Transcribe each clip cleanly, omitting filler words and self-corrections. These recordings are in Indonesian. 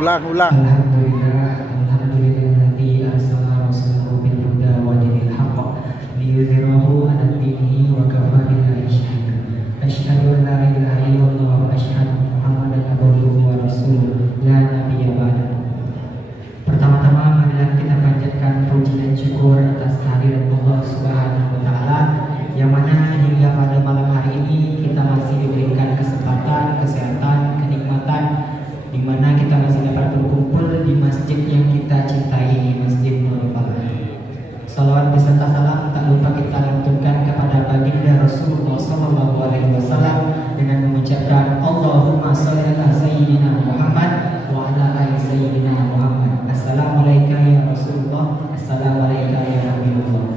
Ulang. Alhamdulillahilladzi arsala rasulahu bil huda wa dinil haqq liyudhhirahu 'ala dinihi wa kafaa billahi shahida. Asyhadu an la ilaha illallah wa asyhadu Muhammadan abduhu wa rasuluh la nabiyya ba'dahu. Pertama-tama marilah kita panjatkan puji dan syukur atas kehadirat Allah Subhanahu wa taala yang mana hingga pada malam hari ini kita masih diberikan kesempatan, kesehatan, kenikmatan di mana kita masih dapat berkumpul di masjid yang kita cintai, di Masjid Nurul Falah. Salawat beserta salam tak lupa kita lantunkan kepada baginda Rasulullah SAW dengan mengucapkan Allahumma sholli ala sayyidina Muhammad wa ala ali sayyidina Muhammad. Assalamualaikum ya Rasulullah, assalamualaikum ya Habibullah.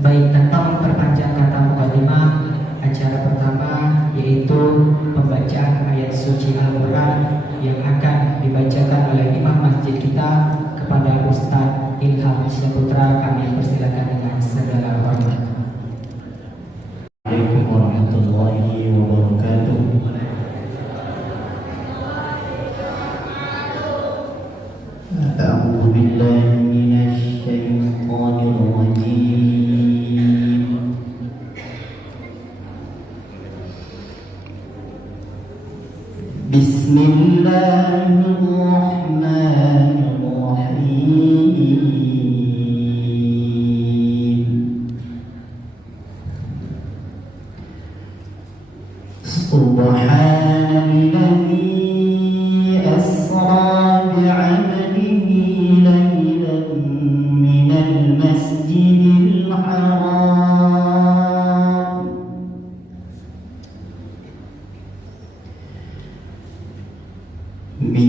Baik, tanpa memperpanjang kata mukadimah, acara pertama yaitu pembacaan ayat suci Al-Quran yang akan dibacakan oleh imam masjid kita kepada Ustaz Ilham Syaputra. Kami persilakan dengan segala hormat. Assalamualaikum warahmatullahi wabarakatuh. A'udzu billahi minasy syaithanir rajim. Bismillahirrahmanirrahim. Subhanalladzi asra bi'abdihi laylan minal masjidil haram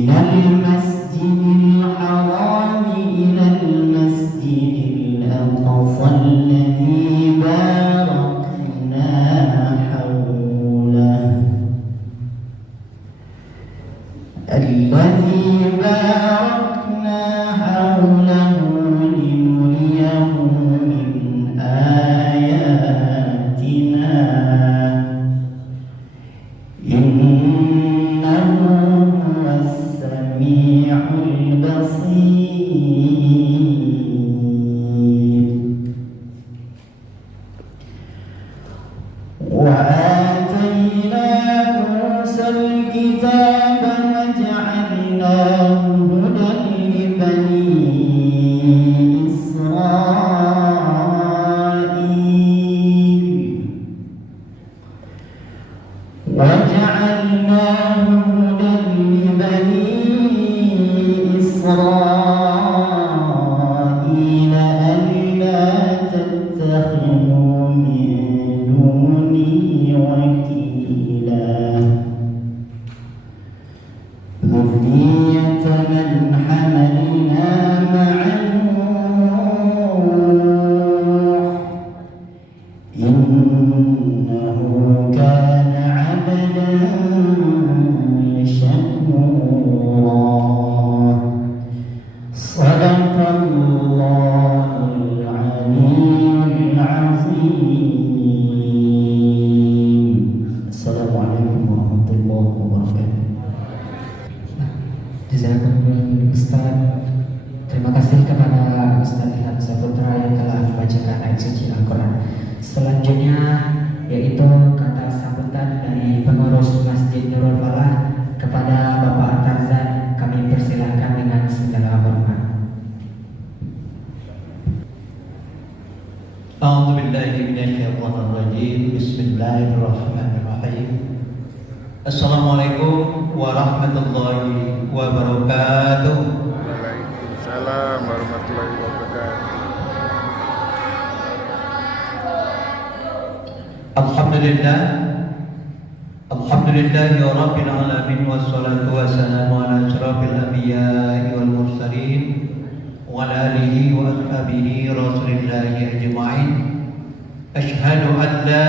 ilal masjidil aqsa alladzi barakna hawlahu linuriyahu min ayatina innahu huwas sami'ul basir. Wa atayna Musal kitaba wa ja'alnahu hudan li bani Israil وجعلناه هدى لبني إسرائيل ألا تتخذوا من دوني وكيلا ذرية من حملنا مع نوح إنه كان عبدا شكورا. صدق الله العلي العظيم. السلام عليكم ورحمة الله وبركاته. Jazakumullah Ustaz. Terima kasih kepada Ustaz Ilham Syaputra yang telah membacakan ayat suci Al-Quran. Selanjutnya yaitu kata sambutan dari pengurus Masjid Nurul Falah kepada Bapak Tarzan. Kami persilakan dengan segala hormat. A'udzu billahi minasyaitonir rajim. Bismillahirrahmanirrahim. Assalamualaikum warahmatullahi wabarakatuh. Waalaikumsalam warahmatullahi wabarakatuh. Alhamdulillah. Alhamdulillahi rabbil alamin wassalatu wassalamu ala asyrafil anbiya'i wal mursalin wa ala alihi wa ashabihi rasulillahi ajma'in. Asyhadu an la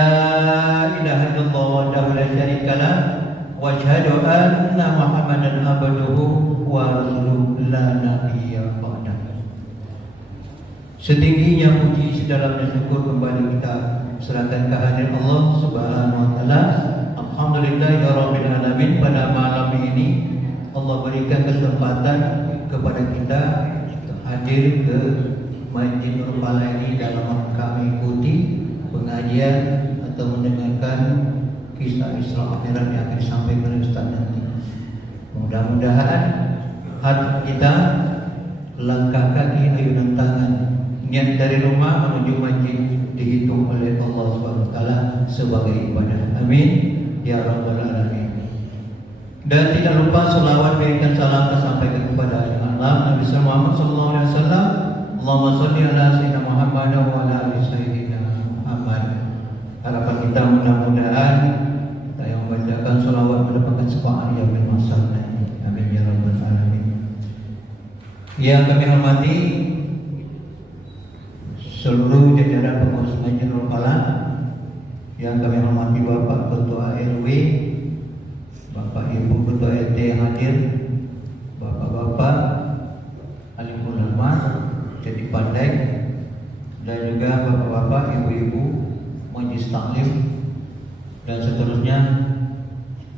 ilaha illallah wahdahu la syarika lah wa asyhadu anna Muhammadan abduhu wa rasuluhu la nabiyya ba'dahu. Setingginya puji sedalamnya syukur kembali kita serahkan kehadirat Allah Subhanahu wa taala. Alhamdulillahirabbil alamin. Pada malam ini Allah berikan kesempatan kepada kita hadir ke Masjid Nur Pala ini dalam rangka mengikuti pengajian atau mendengarkan kisah Isra Mi'raj yang akan disampaikan oleh Ustaz nanti. Mudah-mudahan hati kita, langkah kaki, ayunan tangan, niat dari rumah menuju masjid dihitung oleh Allah SWT sebagai ibadah. Amin ya rabbal alamin. Dan tidak lupa selawat berikan salam tersampaikan kepada Allah Nabi Muhammad SAW. Allahumma sholli ala sayyidina Muhammad wa ala ali sayyidina Muhammad. Harapan kita mudah-mudahan kita yang membacakan selawat mendapatkan syafaat yang bermasalah. Amin ya rabbal alamin. Yang kami hormati seluruh jajaran pengurus Masjid Nur Pala, yang kami hormati Bapak Ketua RW, Bapak Ibu Ketua RT yang hadir, Bapak-bapak alim ulama, jadi pandai, dan juga Bapak-bapak, Ibu-ibu, Majelis Taklim, dan seterusnya,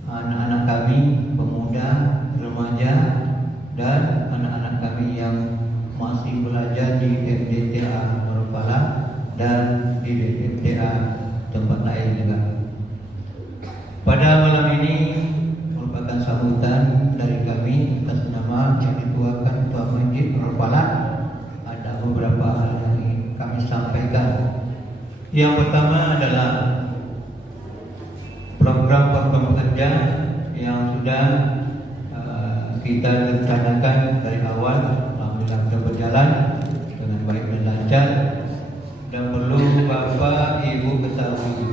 anak-anak kami, pemuda, remaja, dan anak-anak kami yang masih belajar di MDTA Nur Pala dan di MDTA tempat lain juga. Pada malam ini merupakan sambutan dari kami atas nama yang dituakan Ketua Masjid Nur Pala. Ada beberapa hal yang kami sampaikan. Yang pertama adalah program kerja yang sudah kita rencanakan dari awal, alhamdulillah sudah berjalan dengan baik dan lancar. Dan perlu Bapak Ibu ketahui,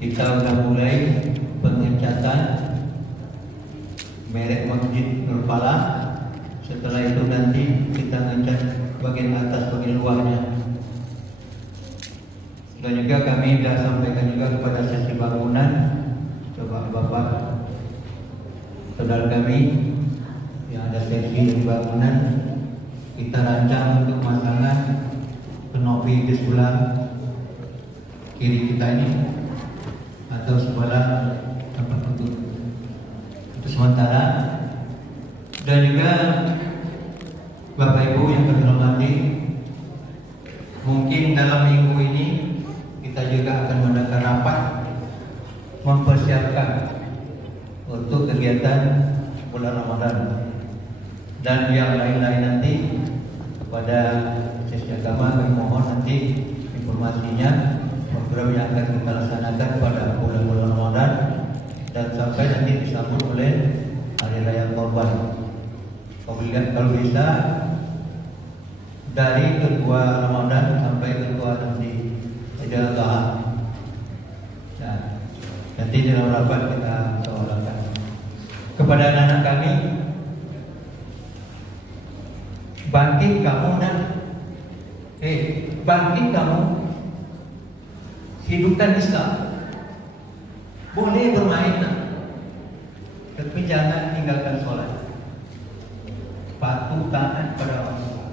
kita sudah mulai pengecatan merek Masjid Nur Pala. Setelah itu nanti kita ngecat bagian atas, bagian luarnya. Dan juga kami sudah sampaikan juga kepada sesi bangunan, coba Bapak saudara kami yang ada sesi di bangunan, kita rancang untuk pemasangan kanopi di sebelah kiri kita ini atau sebelah tempat duduk itu sementara. Dan juga Bapak Ibu yang kami hormati, mungkin dalam minggu ini kita juga akan mengadakan rapat mempersiapkan untuk kegiatan bulan Ramadan dan yang lain-lain nanti. Kepada sesi agama kami mohon nanti informasinya, program yang akan kita laksanakan pada bulan-bulan Ramadan dan sampai nanti disambut oleh Hari Raya Kurban. Kalau bisa dari kedua Ramadan sampai kedua nanti Idul Adha. Nah, nanti dalam rapat kita soalkan kepada anak-anak kami, bangkit kamu dan bangkit kamu, hidupkan Islam. Boleh bermain, tapi jangan tinggalkan sholat. Patuh taat pada orang tua.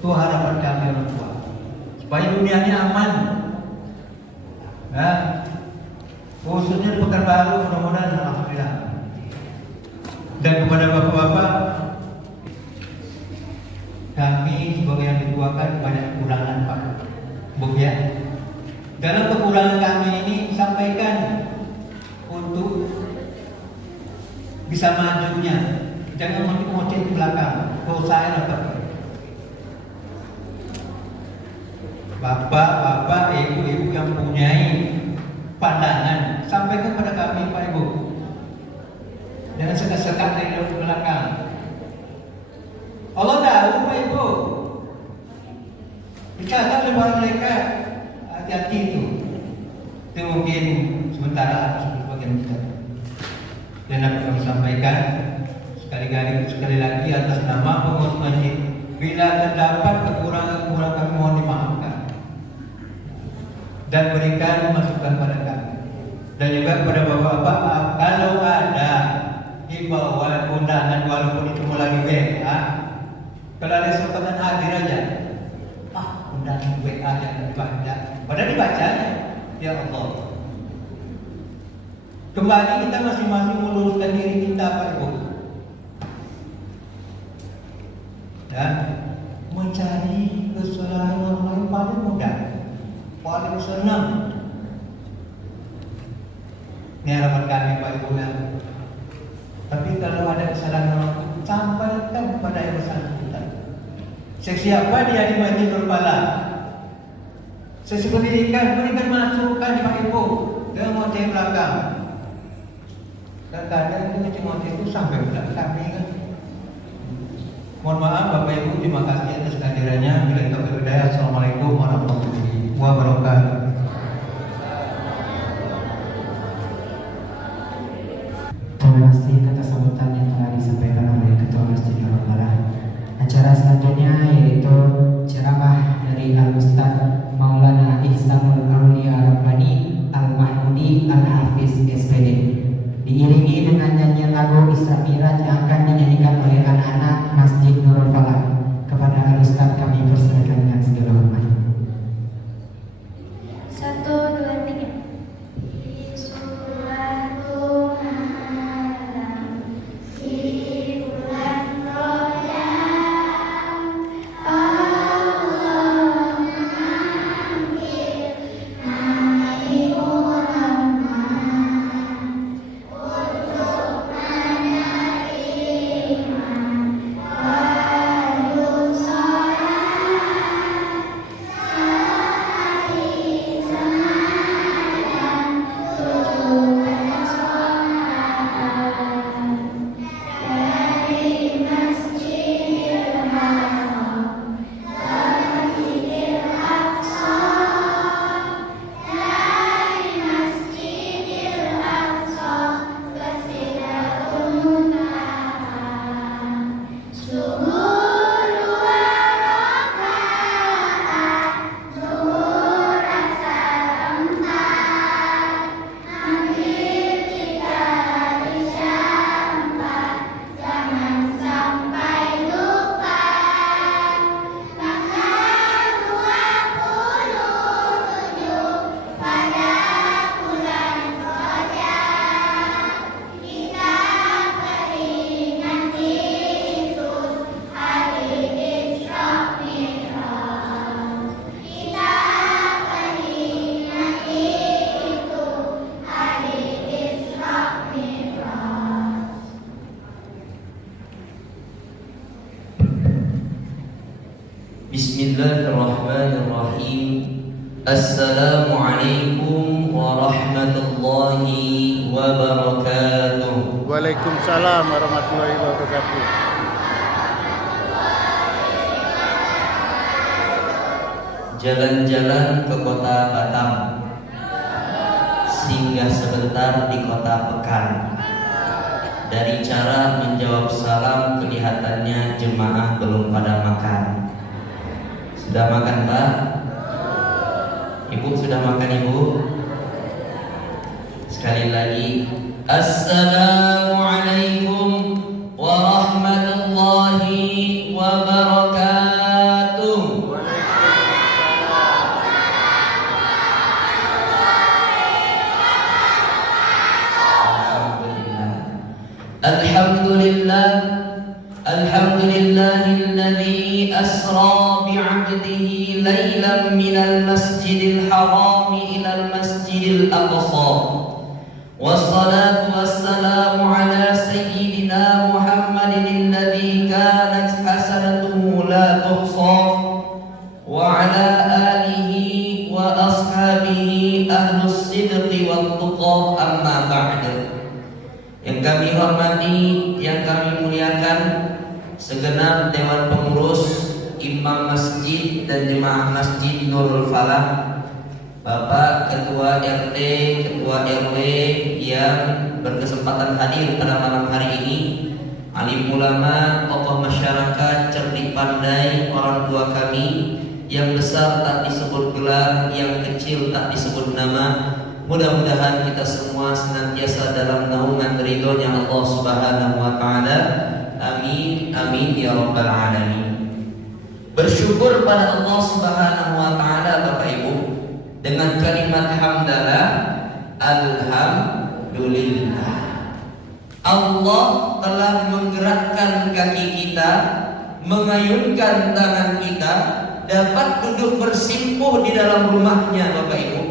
Itu harapan kami orang tua, supaya dunianya aman. Nah, khususnya di Pekanbaru, mudah-mudahan alhamdulillah. Dan kepada bapak-bapak, kami sebagai yang dituakan banyak kekurangan Pak Bu ya. Dalam kekurangan kami ini sampaikan untuk bisa majunya. Jangan mengoceh di belakang. Kalau saya dapat bapak-bapak, ibu-ibu yang mempunyai pandangan, sampaikan kepada kami Pak Ibu. Jangan sekat-sekat dari belakang. Allah tahu Pak Ibu. Dicatat oleh para malaikat. Hati-hati itu. Itu mungkin sementara sebagian kita. Dan apa kami sampaikan sekali lagi atas nama pengurus masjid, bila terdapat kekurangan-kekurangan kami mohon dimaafkan dan berikan masukan pada kami. Dan juga kepada bapak-bapak, kalau ada himbauan undangan walaupun itu melalui WA, kalau ada kesempatan hadir aja. Undangan WA yang dibaca, padahal dibacanya, ya Allah. Kembali kita masing-masing meluruskan diri kita, Pak Ibu. Dan mencari kesalahan orang lain paling mudah, paling senang. Ini harapan kami, Pak Ibu. Tapi kalau ada kesalahan orang lain, sampaikan kepada yang bersangkutan. Siapa dia di Masjidil Falah? Sesuai berikan masukan, Pak Ibu. Dia mau cek belakang. Kadang-kadang itu cuma itu sampai belakang kan. Mohon maaf Bapak Ibu, terima kasih atas kehadirannya. Bila taufiq hidayah. Assalamualaikum warahmatullahi wabarakatuh. Terima kasih atas sambutan yang telah disampaikan oleh Ketua Masjid Nurul Falah. Acara selanjutnya yaitu ceramah dari Al-Ustaz Maulana Ihsanul Aulia Rabbani Al-Mahmudi Al-Hafiz SPD, diiringi dengan nyanyian lagu Isra Miraj yang akan dinyanyikan oleh anak-anak Masjid Nurul Falah. Kepada Al-Ustaz kami persilakan dengan segala hormat. 1, 2, 3. Di suatu malam di bulan Rajab, Allah memanggil Nabi Muhammad untuk menerima wahyu salat sehari semalam 17 malam dari Masjidil Haram ke Masjidil Aqsa, dari Masjidil Aqsa ke Sidratul Muntaha. Subuh 2 rakaat, zuhur asar 4, maghrib 3, isya 4. Jangan sampai lupa tanggal 27 pada bulan Rajab. Kita peringati itu hari Isra Mi'raj. Kita peringati itu hari Isra Mi'raj. Bismillahirrahmanirrahim. Assalamualaikum warahmatullahi wabarakatuh. Waalaikumsalam warahmatullahi wabarakatuh. Jalan-jalan ke kota Batam, singgah sebentar di kota Pekan. Dari cara menjawab salam kelihatannya jemaah belum pada makan. Sudah makan Pak? Ibu sudah makan Ibu? Sekali lagi, Assalamualaikum warahmatullahi wabarakatuh. Alhamdulillah, alhamdulillahilladzi asra bi'abdihi laylan minal masjidil haram ilal masjidil aqsa. Wassalatu wassalamu ala sayyidina Muhammadin alladzi kanat hasanatuhu la tuhsa, wa ala alihi wa ashabihi ahlus sidqi wat tuqa, amma ba'du. Yang kami hormati, yang kami muliakan segenap Dewan Pengurus, Imam Masjid dan Jemaah Masjid Nurul Falah, Bapak Ketua RT, Ketua RW yang berkesempatan hadir pada malam hari ini, alim ulama, tokoh masyarakat, cerdik pandai, orang tua kami, yang besar tak disebut gelar, yang kecil tak disebut nama. Mudah-mudahan kita semua senantiasa dalam naungan ridhonya Allah Subhanahu wa taala. Amin amin ya rabbal alamin. Bersyukur pada Allah Subhanahu wa taala Bapak Ibu dengan kalimat hamdalah, alhamdulillah. Alhamdulillah. Allah telah menggerakkan kaki kita, mengayunkan tangan kita, dapat duduk bersimpuh di dalam rumahnya Bapak Ibu.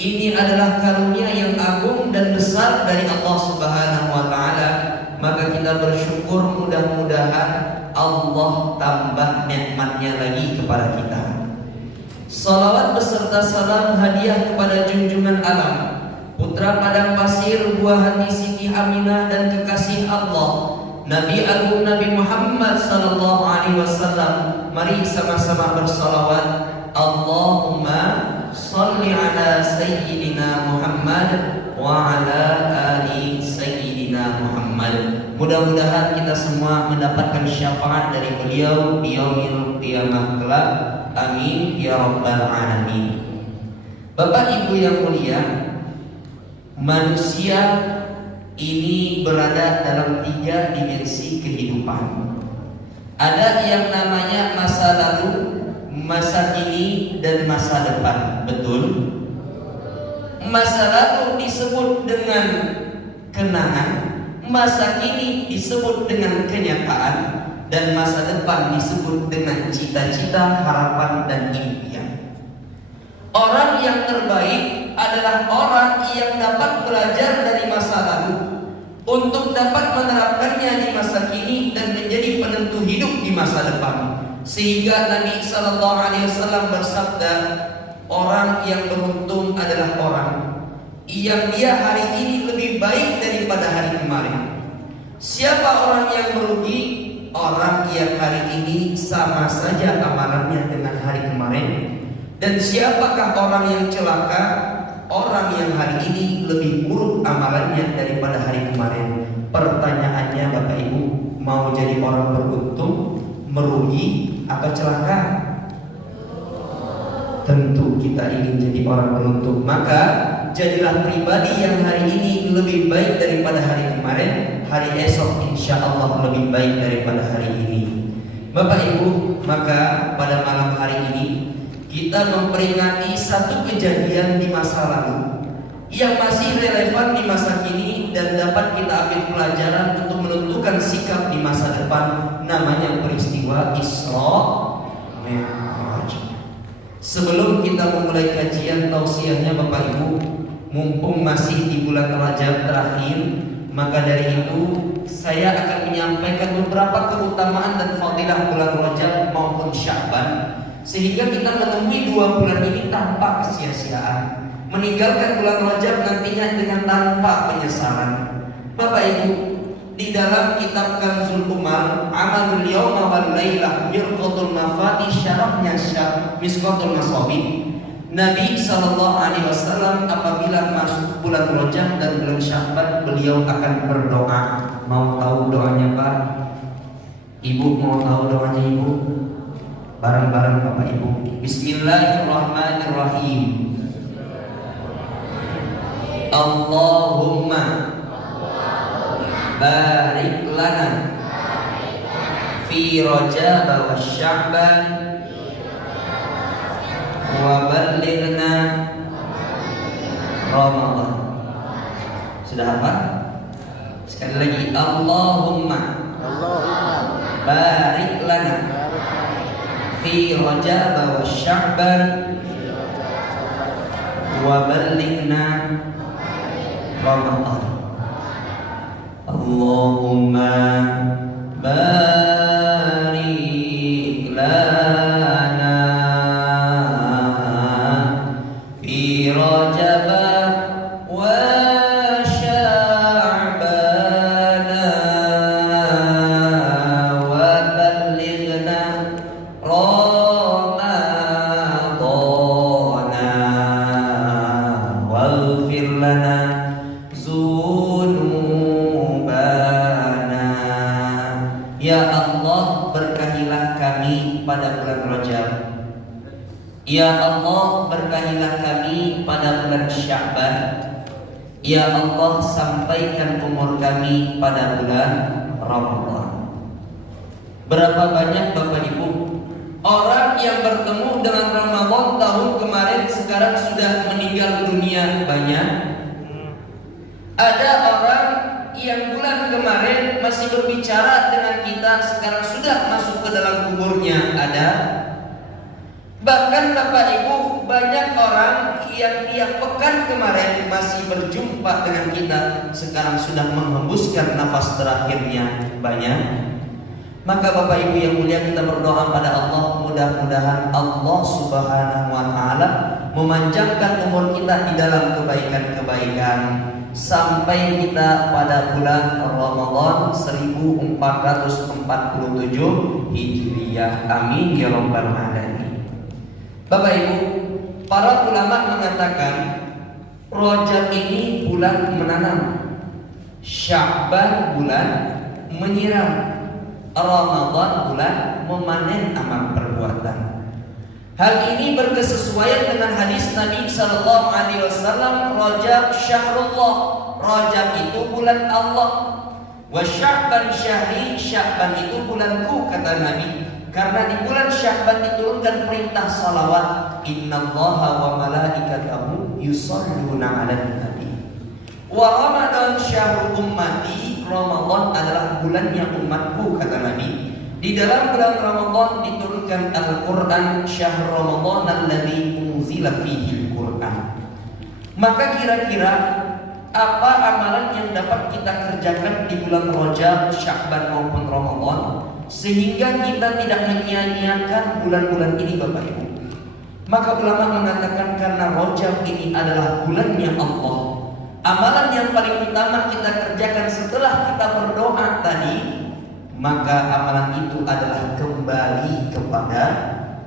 Ini adalah karunia yang agung dan besar dari Allah Subhanahu wa taala. Maka kita bersyukur, mudah-mudahan Allah tambah nikmatnya lagi kepada kita. Salawat beserta salam hadiah kepada junjungan alam, putra padang pasir, buah hati Siti Aminah dan kekasih Allah, Nabi Agung Nabi Muhammad sallallahu alaihi wasallam. Mari sama-sama bersalawat. Allahumma shalli ala sayyidina Muhammad wa ala ali sayyidina Muhammad. Mudah-mudahan kita semua mendapatkan syafaat dari beliau di yaumil qiyamah kelak. Amin ya rabbal alamin. Bapak Ibu yang mulia, manusia ini berada dalam 3 dimensi kehidupan. Ada yang namanya masa lalu, masa kini, dan masa depan. Betul? Masa lalu disebut dengan kenangan, masa kini disebut dengan kenyataan, dan masa depan disebut dengan cita-cita, harapan, dan impian. Orang yang terbaik adalah orang yang dapat belajar dari masa lalu untuk dapat menerapkannya di masa kini dan menjadi penentu hidup di masa depan. Sehingga Nabi Sallallahu Alaihi Wasallam bersabda, orang yang beruntung adalah orang yang dia hari ini lebih baik daripada hari kemarin. Siapa orang yang merugi? Orang yang hari ini sama saja amalannya dengan hari kemarin. Dan siapakah orang yang celaka? Orang yang hari ini lebih buruk amalannya daripada hari kemarin. Pertanyaannya Bapak Ibu, mau jadi orang beruntung, merugi, atau celaka? Tentu kita ingin jadi orang beruntung. Maka jadilah pribadi yang hari ini lebih baik daripada hari kemarin. Hari esok insya Allah lebih baik daripada hari ini. Bapak Ibu, maka pada malam hari ini kita memperingati satu kejadian di masa lalu yang masih relevan di masa kini dan dapat kita ambil pelajaran untuk menentukan sikap di masa depan. Namanya peristiwa Isra Mi'raj. Sebelum kita memulai kajian tausiahnya Bapak Ibu, mumpung masih di bulan Rajab terakhir, maka dari itu saya akan menyampaikan beberapa keutamaan dan fadilah bulan Rajab maupun Sya'ban, sehingga kita menemui 2 bulan ini tanpa kesia-siaan, meninggalkan bulan Rajab nantinya dengan tanpa penyesalan. Bapak Ibu, di dalam kitab Kanzul Umar, Amalul Yawma wal Lailah Mirqatul Mafati, syarahnya Syekh Misqatul Masabih, Nabi Sallallahu Alaihi Wasallam apabila masuk bulan Rajab dan bulan Sya'ban, beliau akan berdoa. Mau tahu doanya Pak? Ibu mau tahu doanya Ibu? Bareng-bareng Bapak Ibu. Bismillahirrahmanirrahim. Allahumma barik lana fi Rajab wa Sya'ban wa ballighna Ramadan. Sudah apa? Sekali lagi, Allahumma barik lana fi Rajab wa Sya'ban wa ballighna Ramadan. Allahumma barik lana fi Rajab wa Sya'ban wa ballighna Ramadan waghfir lana dzunubana. Ya Allah, berkahilah kami pada bulan Rajab. Ya Allah, berkahilah kami pada bulan Sya'ban. Ya Allah, sampaikan umur kami pada bulan Ramadan. Berapa banyak Bapak Ibu orang yang bertemu dengan Ramadan tahun kemarin sekarang sudah meninggal dunia? Banyak. Ada orang yang bulan kemarin masih berbicara dengan kita, sekarang sudah masuk ke dalam kuburnya. Ada. Bahkan Bapak Ibu, banyak orang yang tiap pekan kemarin masih berjumpa dengan kita, sekarang sudah menghembuskan nafas terakhirnya. Banyak. Maka Bapak Ibu yang mulia, kita berdoa pada Allah, mudah-mudahan Allah Subhanahu wa Ta'ala memanjangkan umur kita di dalam kebaikan-kebaikan sampai kita pada bulan Ramadan 1447 Hijriah. Amin ya rabbal alamin. Bapak Ibu, para ulama mengatakan Rajab ini bulan menanam, Sya'ban bulan menyiram, Ramadan bulan memanen amal perbuatan. Hal ini berkesesuaian dengan hadis Nabi sallallahu alaihi wasallam, Rajab syahrullah, Rajab itu bulan Allah, wa Sya'ban syahri, Sya'ban itu bulanku, kata Nabi. Karena di bulan Sya'ban diturunkan perintah salawat, innallaha wa malaikatahu yusholluna 'alan nabi. Wa Ramadan syahrul ummati, Ramadan adalah bulannya umatku, kata Nabi. Di dalam bulan Ramadan diturunkan Al-Quran, syahr Ramadan alladzi unzila fihi Al-Quran. Maka kira-kira apa amalan yang dapat kita kerjakan di bulan Rajab, Sya'ban maupun Ramadan sehingga kita tidak menyia-nyiakan bulan-bulan ini, Bapak Ibu? Maka ulama mengatakan karena Rajab ini adalah bulannya Allah, amalan yang paling utama kita kerjakan setelah kita berdoa tadi, maka amalan itu adalah kembali kepada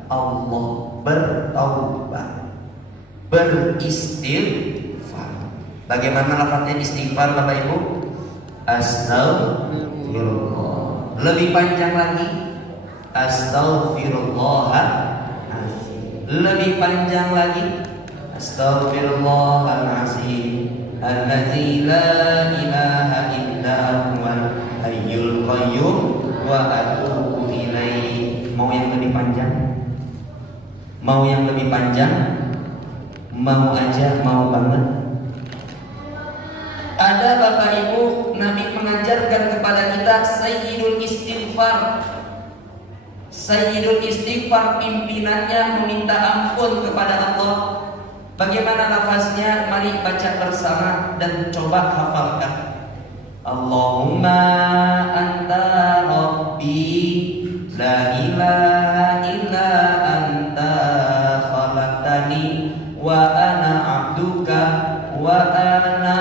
Allah, bertaubat, beristighfar. Bagaimana lafaznya istighfar, Bapak Ibu? Astaghfirullah. Lebih panjang lagi, astaghfirullahaladzim. Lebih panjang lagi, astaghfirullahaladzim, alladzi la ilaha illa huwal hayyul qayyum wa atubu ilaihi. Mau yang lebih panjang? Mau yang lebih panjang? Mau aja, mau banget? Ada Bapak Ibu, Nabi mengajarkan kepada kita Sayyidul Istighfar. Sayyidul Istighfar, pimpinannya meminta ampun kepada Allah. Bagaimana lafaznya? Mari baca bersama dan coba hafalkan. Allahumma anta rabbi la ilaha illa anta khalaqtani wa ana abduka wa ana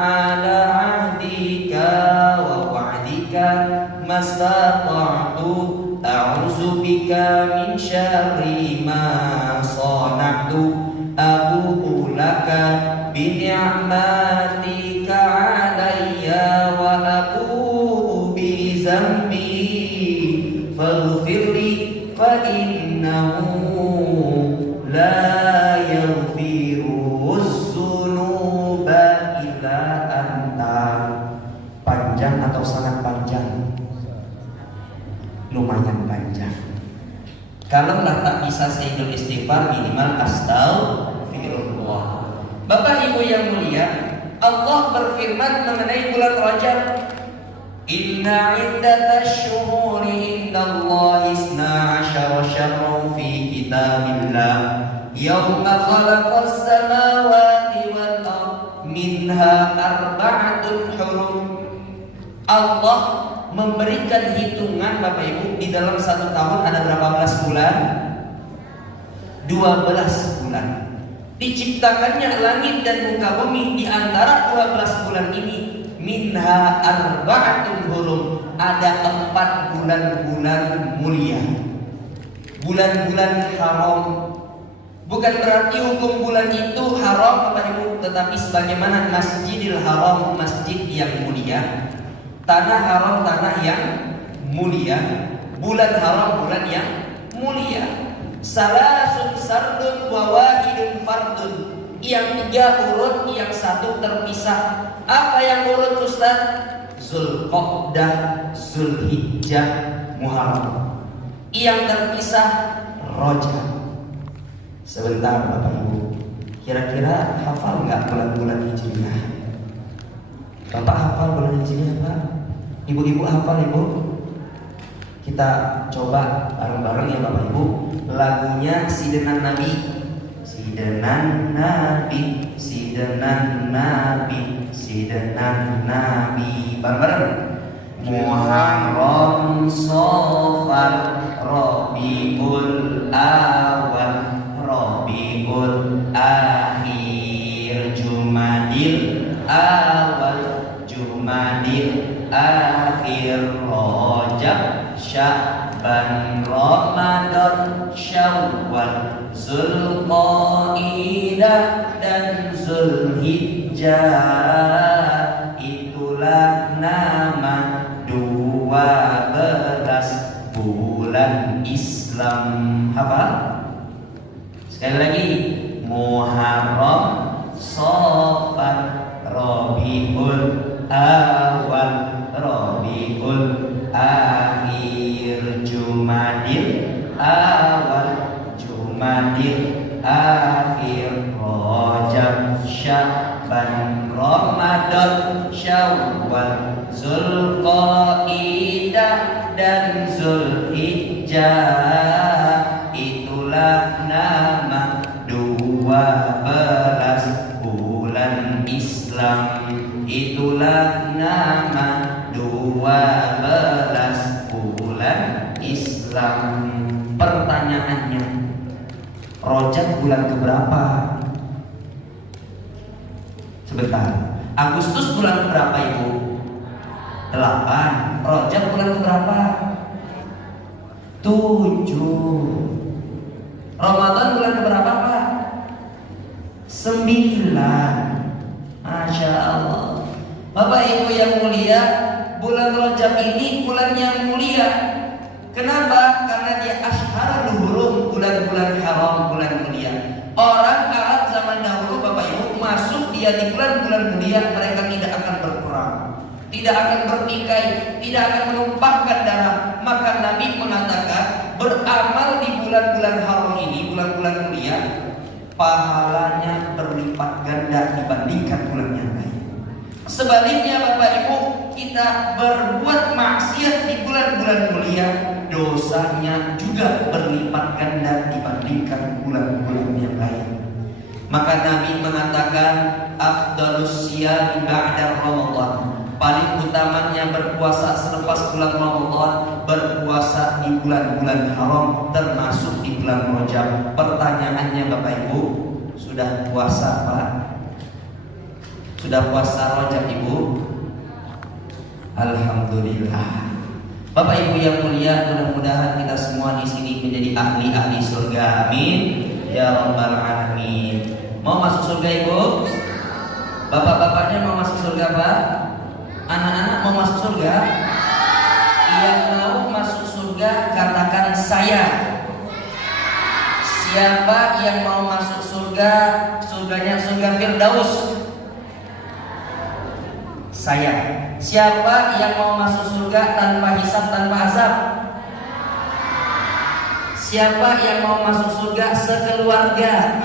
ala ahdika wa wa'dika mastata'tu a'udzu bika min syarri ma sana'tu abu'u laka bi ni'matika 'alayya wa abu'u bi dzambi faghfirli fa innahu la yaghfiruz dzunuba illa anta. Panjang atau sangat panjang? Lumayan panjang. Kalau tak bisa Sayyidul Istighfar, minimal astaghfirullah. Bapak Ibu yang mulia, Allah berfirman mengenai bulan Rajab, inna iddatash syuhuri indallahi isna asyara syahran fi kitabillah yawma khalaqas samawati wal ard minha arba'atun hurum. Allah memberikan hitungan, Bapak Ibu, di dalam satu tahun ada berapa belas bulan? 12 bulan. Diciptakannya langit dan muka bumi, di antara 12 bulan ini minha arba'atun hurum, ada 4 bulan-bulan mulia, bulan-bulan haram. Bukan berarti hukum bulan itu haram, Bapak Ibu, tetapi sebagaimana Masjidil Haram, masjid yang mulia, tanah haram tanah yang mulia, bulan haram bulan yang mulia. Salasun sardun wa wahidun fardun, yang 3 urut, yang 1 terpisah. Apa yang urut, Ustaz? Zulqa'dah, Zulhijjah, Muharram. Yang terpisah Rajab. Sebentar Bapak Ibu, kira-kira hafal nggak bulan-bulan Hijriah? Bapak hafal bulan Hijriah Pak? Ibu-ibu hafal Ibu? Kita coba bareng-bareng ya Bapak Ibu. Lagunya Sidenan Nabi. Sidenan Nabi, Sidenan Nabi, Sidenan Nabi. Bareng-bareng. Muharram, Safar, Rabiul Awal, Rabiul Akhir, Jumadil Awal, Jumadil Akhir, Rajab, Sya'ban, Ramadan, Syawal, Zulqaidah dan Zulhijjah. Itulah nama 12 bulan Islam. Hafal? Sekali lagi. Muharram, Safar, Rabiul Awal, Rabiul Akhir, Jumadil Awal, Jumadil Akhir, Rajab, Sya'ban, Ramadan, Syawal, Zulqaidah dan Zulhijjah. Itulah nama 12 bulan Islam. Itulah nama 12 bulan Islam. Pertanyaannya, Rajab bulan keberapa? Sebentar. Agustus bulan keberapa Ibu? 8. Rajab bulan keberapa? 7. Ramadan bulan keberapa Pak? 9. Masya Allah. Bapak Ibu yang mulia, bulan Rajab ini bulan yang mulia. Kenapa? Karena dia asyharul hurum, bulan-bulan haram, bulan mulia. Orang Arab zaman dahulu Bapak Ibu masuk dia di bulan-bulan mulia, mereka tidak akan berperang, tidak akan bertikai, tidak akan menumpahkan darah. Maka Nabi mengatakan, beramal di bulan-bulan haram ini, bulan-bulan mulia, pahalanya berlipat ganda dibandingkan bulan yang lain. Sebaliknya Bapak Ibu, kita berbuat maksiat di bulan-bulan mulia, dosanya juga berlipat ganda dibandingkan bulan-bulan yang lain. Maka Nabi mengatakan, afdalus siyam ba'da Ramadan. Paling utamanya berpuasa selepas bulan Ramadan, berpuasa di bulan-bulan haram termasuk di bulan Rajab. Pertanyaannya Bapak Ibu, sudah puasa Pak? Sudah puasa Rajab Ibu? Alhamdulillah. Bapak Ibu yang mulia, mudah-mudahan kita semua di sini menjadi ahli-ahli surga. Amin ya rabbal alamin. Mau masuk surga Ibu? Bapak-bapaknya mau masuk surga Pak? Anak-anak mau masuk surga? Yang mau masuk surga katakan saya. Siapa yang mau masuk surga? Surganya surga Firdaus. Saya. Siapa yang mau masuk surga tanpa hisab, tanpa azab? Siapa yang mau masuk surga sekeluarga?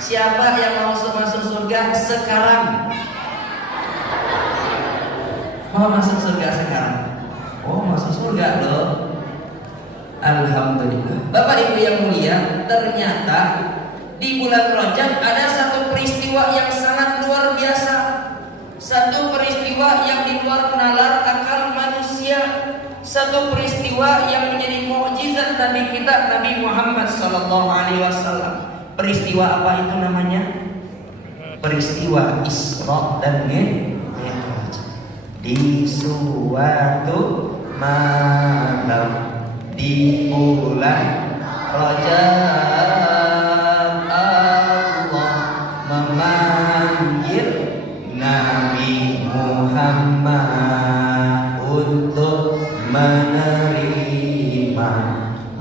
Siapa yang mau masuk surga sekarang? Mau masuk surga sekarang? Oh, masuk surga loh. Alhamdulillah. Bapak Ibu yang mulia, ternyata di bulan Rajab ada satu peristiwa yang sangat luar biasa. Satu peristiwa yang di luar nalar akal manusia. Satu peristiwa yang menjadi mukjizat Nabi kita, Nabi Muhammad SAW. Peristiwa apa itu namanya? Peristiwa Isra dan Mi'raj. Di suatu malam di bulan Rajab, Allah memanggil Nabi Muhammad untuk menerima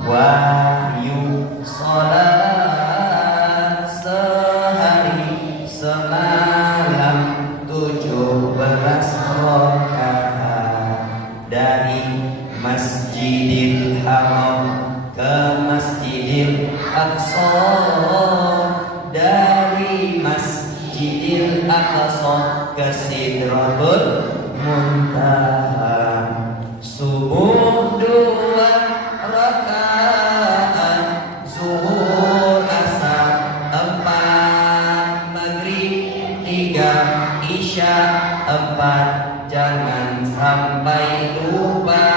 wahyu salat sehari semalam 17 rakaat dari Masjidil Haram ke Masjidil Aqsa Aqsa ke Sidratul Muntaha. Subuh 2 rakaat, zuhur asar 4, maghrib 3, isya 4. Jangan sampai lupa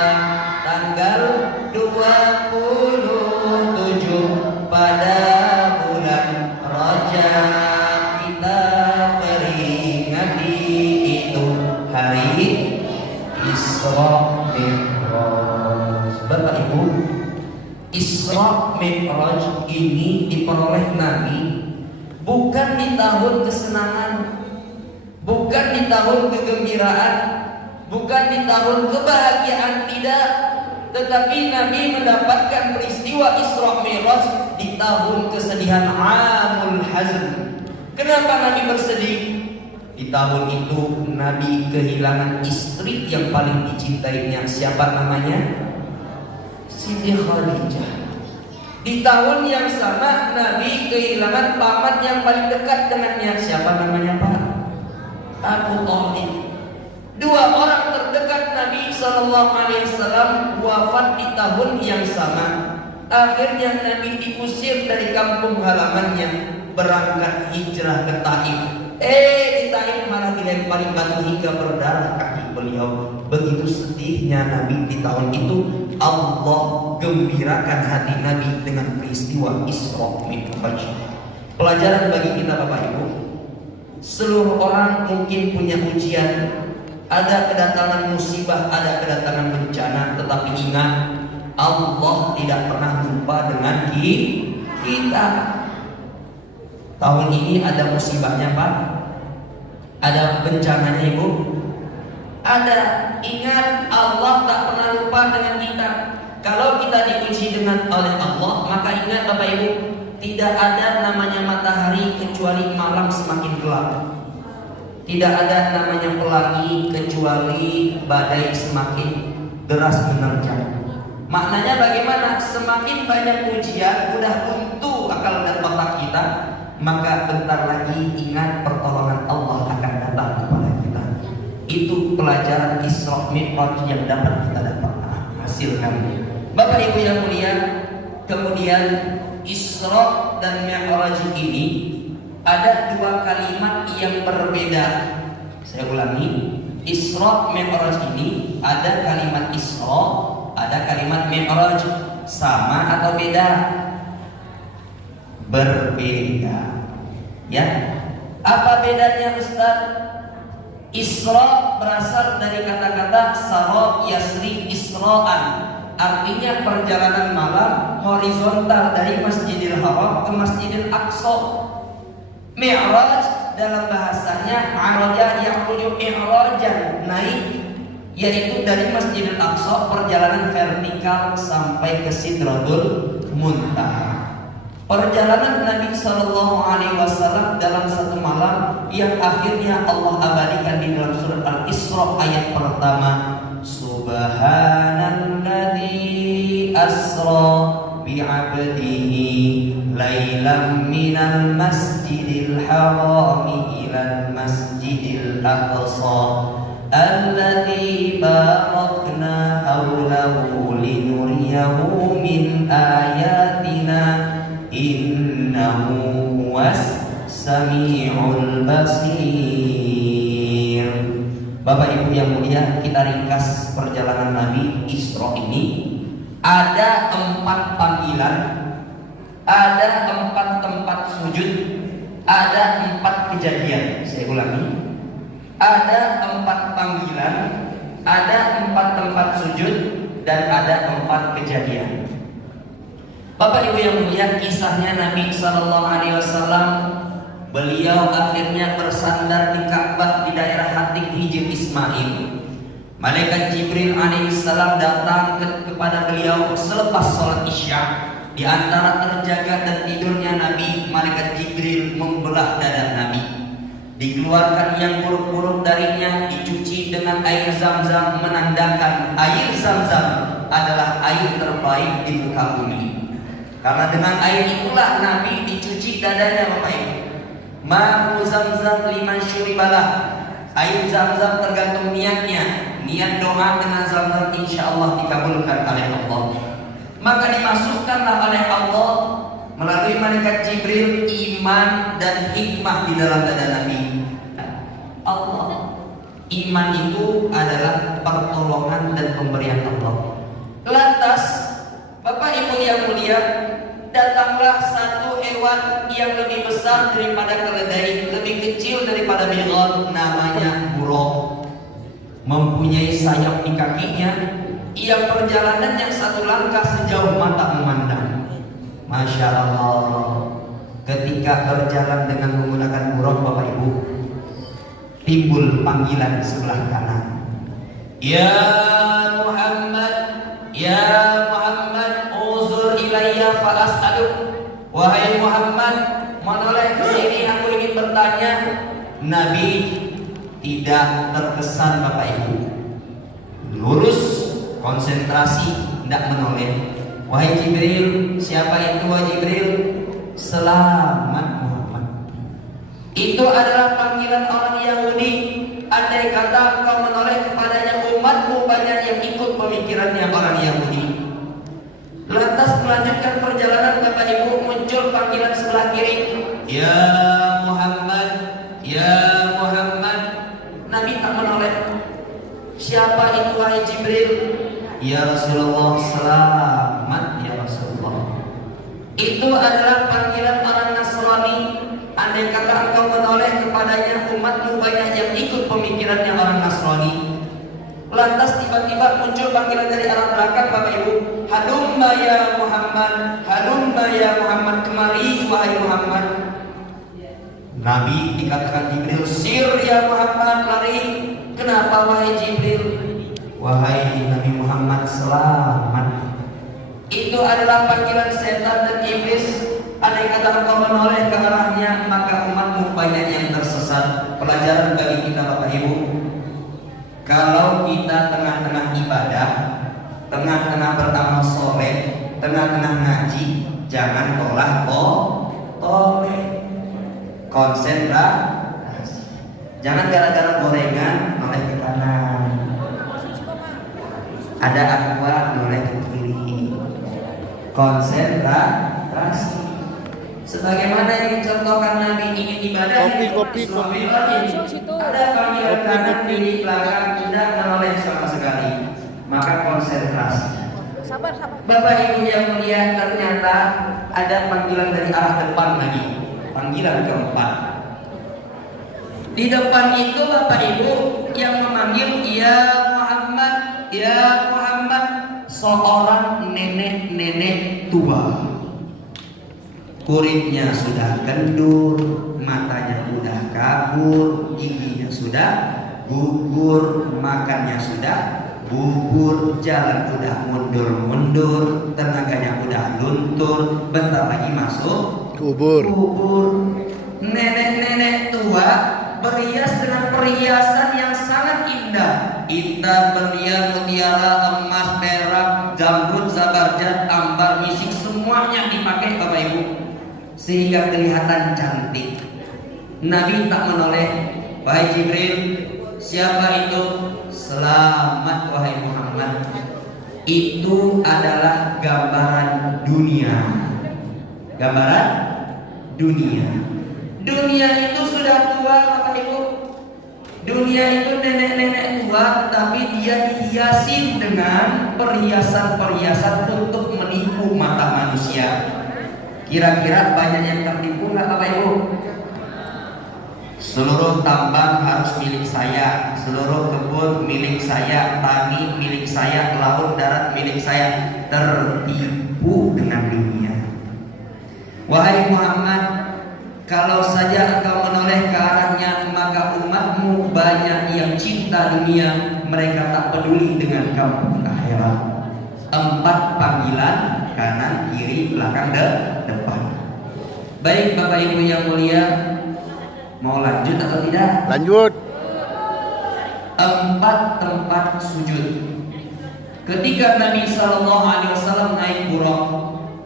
tanggal 27 pada bulan Rajab kita peringati itu hari Isra Mi'raj. Bapak Ibu, Isra Mi'raj ini diperoleh Nabi bukan di tahun kesenangan, bukan di tahun kegembiraan, bukan di tahun kebahagiaan, tidak. Tetapi Nabi mendapatkan peristiwa Isra Mi'raj di tahun kesedihan, Amul Hazn. Kenapa Nabi bersedih? Di tahun itu Nabi kehilangan istri yang paling dicintainya. Siapa namanya? Siti Khadijah. Di tahun yang sama Nabi kehilangan paman yang paling dekat dengannya. Siapa namanya, Pak? Abu Thalib. 2 orang terdekat Nabi SAW wafat di tahun yang sama. Akhirnya Nabi diusir dari kampung halamannya, berangkat hijrah ke Taif. Di Taif malah dilempari batu hingga berdarah kaki beliau. Begitu sedihnya Nabi di tahun itu. Allah gembirakan hati Nabi dengan peristiwa Isra Mi'raj. Pelajaran bagi kita Bapak Ibu, seluruh orang mungkin punya ujian. Ada kedatangan musibah, ada kedatangan bencana, tetapi ingat, Allah tidak pernah lupa dengan kita. Tahun ini ada musibahnya, Pak. Ada bencananya, Ibu. Ada. Ingat, Allah tak pernah lupa dengan kita. Kalau kita diuji oleh Allah, maka ingat Bapak Ibu, tidak ada namanya matahari kecuali malam semakin gelap. Tidak ada namanya pelangi kecuali badai semakin deras menerjang. Maknanya bagaimana? Semakin banyak ujian, mudah buntu akal dan otak kita, maka bentar lagi ingat pertolongan Allah akan datang kepada kita. Itu pelajaran Isra Mi'raj yang dapat kita hasilkan. Bapak Ibu yang mulia, kemudian Isra dan Mi'raj ini ada 2 kalimat yang berbeda. Saya ulangi, Isra Mi'raj ini ada kalimat Isra, ada kalimat Mi'raj. Sama atau beda? Berbeda. Ya. Apa bedanya, Ustaz? Isra berasal dari kata-kata sara yasri isra'an. Artinya perjalanan malam horizontal dari Masjidil Haram ke Masjidil Aqsa. Mi'raj dalam bahasanya araja ya'ruju i'rajan, naik, yaitu dari Masjidil Aqsa perjalanan vertikal sampai ke Sidratul Muntaha. Perjalanan Nabi SAW dalam satu malam yang akhirnya Allah abadikan di dalam surat Al-Isra ayat pertama. Subhanalladzi asra bi'abdihi lailam minal masjidil harami ilal masjidil aqsa alladzi barakna hawlahu linuriyahu min ayatina innahu huwas sami'ul basir. Bapak Ibu yang mulia, kita ringkas perjalanan Nabi Isra ini. Ada 4 panggilan, ada 4 tempat sujud, ada 4 kejadian. Saya ulangi, ada 4 panggilan, ada 4 tempat sujud, dan ada 4 kejadian. Bapak Ibu yang mulia, kisahnya Nabi SAW, beliau akhirnya bersandar di Ka'bah di daerah Hatik Hijr Ismail. Malaikat Jibril alaihissalam datang kepada beliau selepas sholat Isya. Di antara terjaga dan tidurnya Nabi, Malaikat Jibril membelah dada Nabi. Dikeluarkan yang buruk-buruk darinya, dicuci dengan air Zam-Zam, menandakan air Zam-Zam adalah air terbaik di muka bumi. Karena dengan air itulah Nabi dicuci dadanya, Bapak Ibu. Ma'u Zamzam liman syuribalah. Air Zamzam tergantung niatnya. Niat doa dengan Zamzam insya Allah dikabulkan oleh Allah. Maka dimasukkanlah oleh Allah melalui malaikat Jibril iman dan hikmah di dalam dada Nabi. Allah. Iman itu adalah pertolongan dan pemberian Allah. Lantas, Bapak Ibu yang mulia, datanglah satu hewan yang lebih besar daripada keledai, lebih kecil daripada bighal, namanya buruk. Mempunyai sayap di kakinya, ia perjalanan yang satu langkah sejauh mata memandang. Masya Allah. Ketika berjalan dengan menggunakan buruk, Bapak Ibu, timbul panggilan sebelah kanan. Ya Muhammad, ya Muhammad, uzur ilayya fa as'aluk. Wahai Muhammad, menoleh ke sini, aku ingin bertanya. Nabi tidak terkesan, Bapak Ibu. Lurus, konsentrasi, tidak menoleh. Wahai Jibril, siapa itu wahai Jibril? Selamat Muhammad. Itu adalah panggilan orang Yahudi. Andai kata engkau menoleh kepadanya, umatmu banyak yang ikut pemikirannya orang Yahudi. Lantas melanjutkan perjalanan, Bapak Ibu, muncul panggilan sebelah kiri. Ya Muhammad, ya Muhammad. Nabi tak menoleh. Siapa itu wahai Jibril? Ya Rasulullah, selamat ya Rasulullah. Itu adalah panggilan orang Nasrani. Andai kata engkau menoleh kepadanya, umatmu banyak yang ikut pemikirannya orang Nasrani. Lantas tiba-tiba muncul panggilan dari arah belakang, Bapak Ibu. Halumma ya Muhammad, halumma ya Muhammad, kemari wahai Muhammad. Nabi dikatakan Jibril, sir ya Muhammad, lari. Kenapa wahai Jibril? Wahai Nabi Muhammad, selamat. Itu adalah panggilan setan dan iblis. Andai kata engkau menoleh ke arahnya, maka umatmu banyak yang tersesat. Pelajaran bagi kita, Bapak Ibu, kalau kita tengah-tengah ibadah, tengah-tengah beramal soleh, tengah-tengah ngaji, jangan toleh, konsentrasi. Jangan gara-gara gorengan noleh ke kanan, ada aqua noleh ke kiri. Konsentrasi. Sebagaimana yang dicontohkan Nabi ingin ibadah, Kopi. ada panggilan kanan di belakang, tidak menoleh sama sekali. Maka konsentrasi. Bapak Ibu yang mulia, ternyata ada panggilan dari arah depan lagi. Panggilan keempat. Di depan itu Bapak Ibu yang memanggil, ya Muhammad, ya Muhammad, seorang nenek-nenek tua. Kulitnya sudah kendur, matanya sudah kabur, giginya sudah gugur, makannya sudah bubur, jalan sudah mundur-mundur, tenaganya sudah luntur, bentar lagi masuk Kubur. Nenek-nenek tua berhias dengan perhiasan yang sangat indah. Intan, berlian, mutiara, emas, perak, zamrud, zabarjad, ambar, misik, semuanya dipakai Bapak Ibu, sehingga kelihatan cantik. Nabi tak menoleh. Wahai Jibril, siapa itu? Selamat wahai Muhammad. Itu adalah gambaran dunia. Gambaran dunia. Dunia itu sudah tua, Bapak Ibu. Dunia itu nenek-nenek tua, tetapi dia dihiasi dengan perhiasan-perhiasan untuk menipu mata manusia. Kira-kira banyak yang tertipu nggak, Bapak Ibu? Seluruh tambang harus milik saya, seluruh kebun milik saya, tani milik saya, laut darat milik saya. Tertipu dengan dunia. Wahai Muhammad, kalau saja engkau menoleh ke arahnya, maka umatmu banyak yang cinta dunia, mereka tak peduli dengan kamu akhirat. 4 panggilan, kanan, kiri, belakang, depan. Baik Bapak Ibu yang mulia, mau lanjut atau tidak? Lanjut. 4 tempat sujud. Ketika Nabi SAW naik buraq,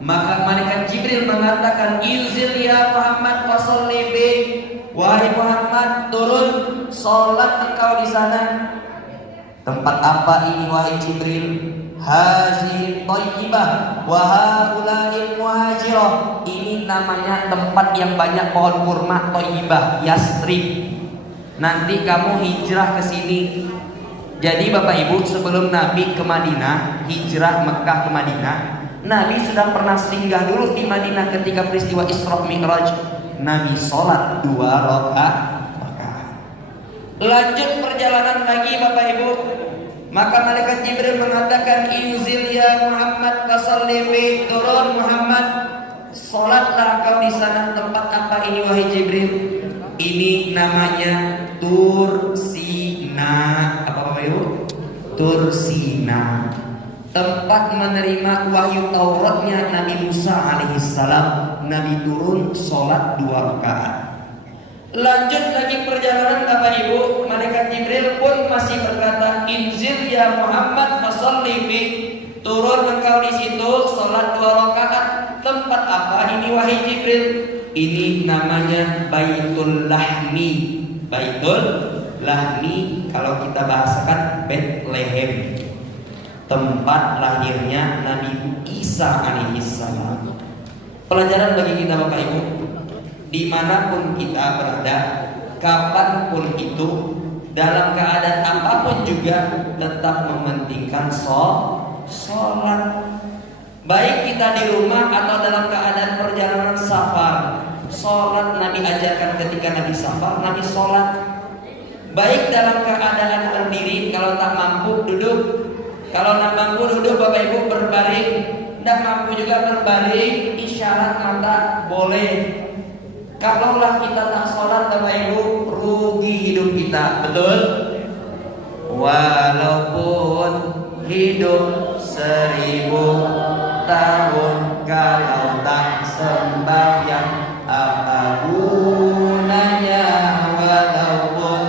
Maka malaikat Jibril mengatakan, "Inzil ya Muhammad fasalli bi." Wahai Muhammad, turun salat engkau di sana. Tempat apa ini wahai Jibril? Hazihi thayyibah wa haula'il muhajirah. Ini namanya tempat yang banyak pohon kurma, thayyibah, Yasrib. Nanti kamu hijrah ke sini. Jadi Bapak Ibu, sebelum Nabi ke Madinah, hijrah Mekah ke Madinah, Nabi sudah pernah singgah dulu di Madinah ketika peristiwa Isra Mi'raj. Nabi sholat 2 rakaat. Lanjut perjalanan lagi Bapak Ibu. Maka malaikat Jibril mengatakan, "Inzil ya Muhammad fasalli bi." Turun Muhammad, sholatlah kau di sana. Tempat apa ini wahai Jibril? Ini namanya Tur Sina. Apa Bapak Ibu? Tur Sina. Tempat menerima wahyu Tauratnya Nabi Musa alaihissalam. Nabi turun sholat 2 rakaat. Lanjut lagi perjalanan Bapak Ibu, malaikat Jibril pun masih berkata, "Inzil ya Muhammad fasalli bi." Turun engkau di situ, sholat 2 rakaat. Tempat apa ini wahai Jibril? Ini namanya Baitul Lahmi. Baitul Lahmi kalau kita bahasakan Bethlehem. Tempat lahirnya Nabi Isa alaihissalam. Pelajaran bagi kita Bapak Ibu, dimanapun kita berada, kapanpun itu, dalam keadaan apapun juga, tetap mementingkan sholat. Baik kita di rumah atau dalam keadaan perjalanan safar, sholat Nabi ajarkan ketika Nabi safar, Nabi sholat. Baik dalam keadaan berdiri, kalau tak mampu duduk. Kalau tak mampu duduk Bapak Ibu berbaring. Tidak mampu juga berbaring, isyarat mata boleh. Kalaulah kita tak sholat Bapak Ibu, rugi hidup kita, betul? Walaupun hidup 1000 tahun, kalau tak sembahyang apa gunanya? Walaupun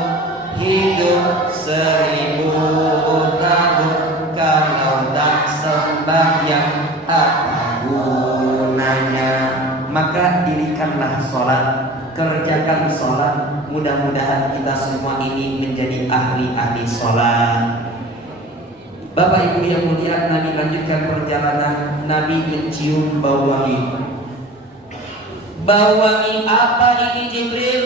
hidup 1000 tahun, kalau tak sembahyang apa gunanya? Maka dirikanlah sholat, kerjakan sholat. Mudah-mudahan kita semua ini menjadi ahli-ahli sholat. Bapak Ibu yang mulia, Nabi lanjutkan perjalanan. Nabi mencium bau wangi. Bau wangi apa ini Jibril?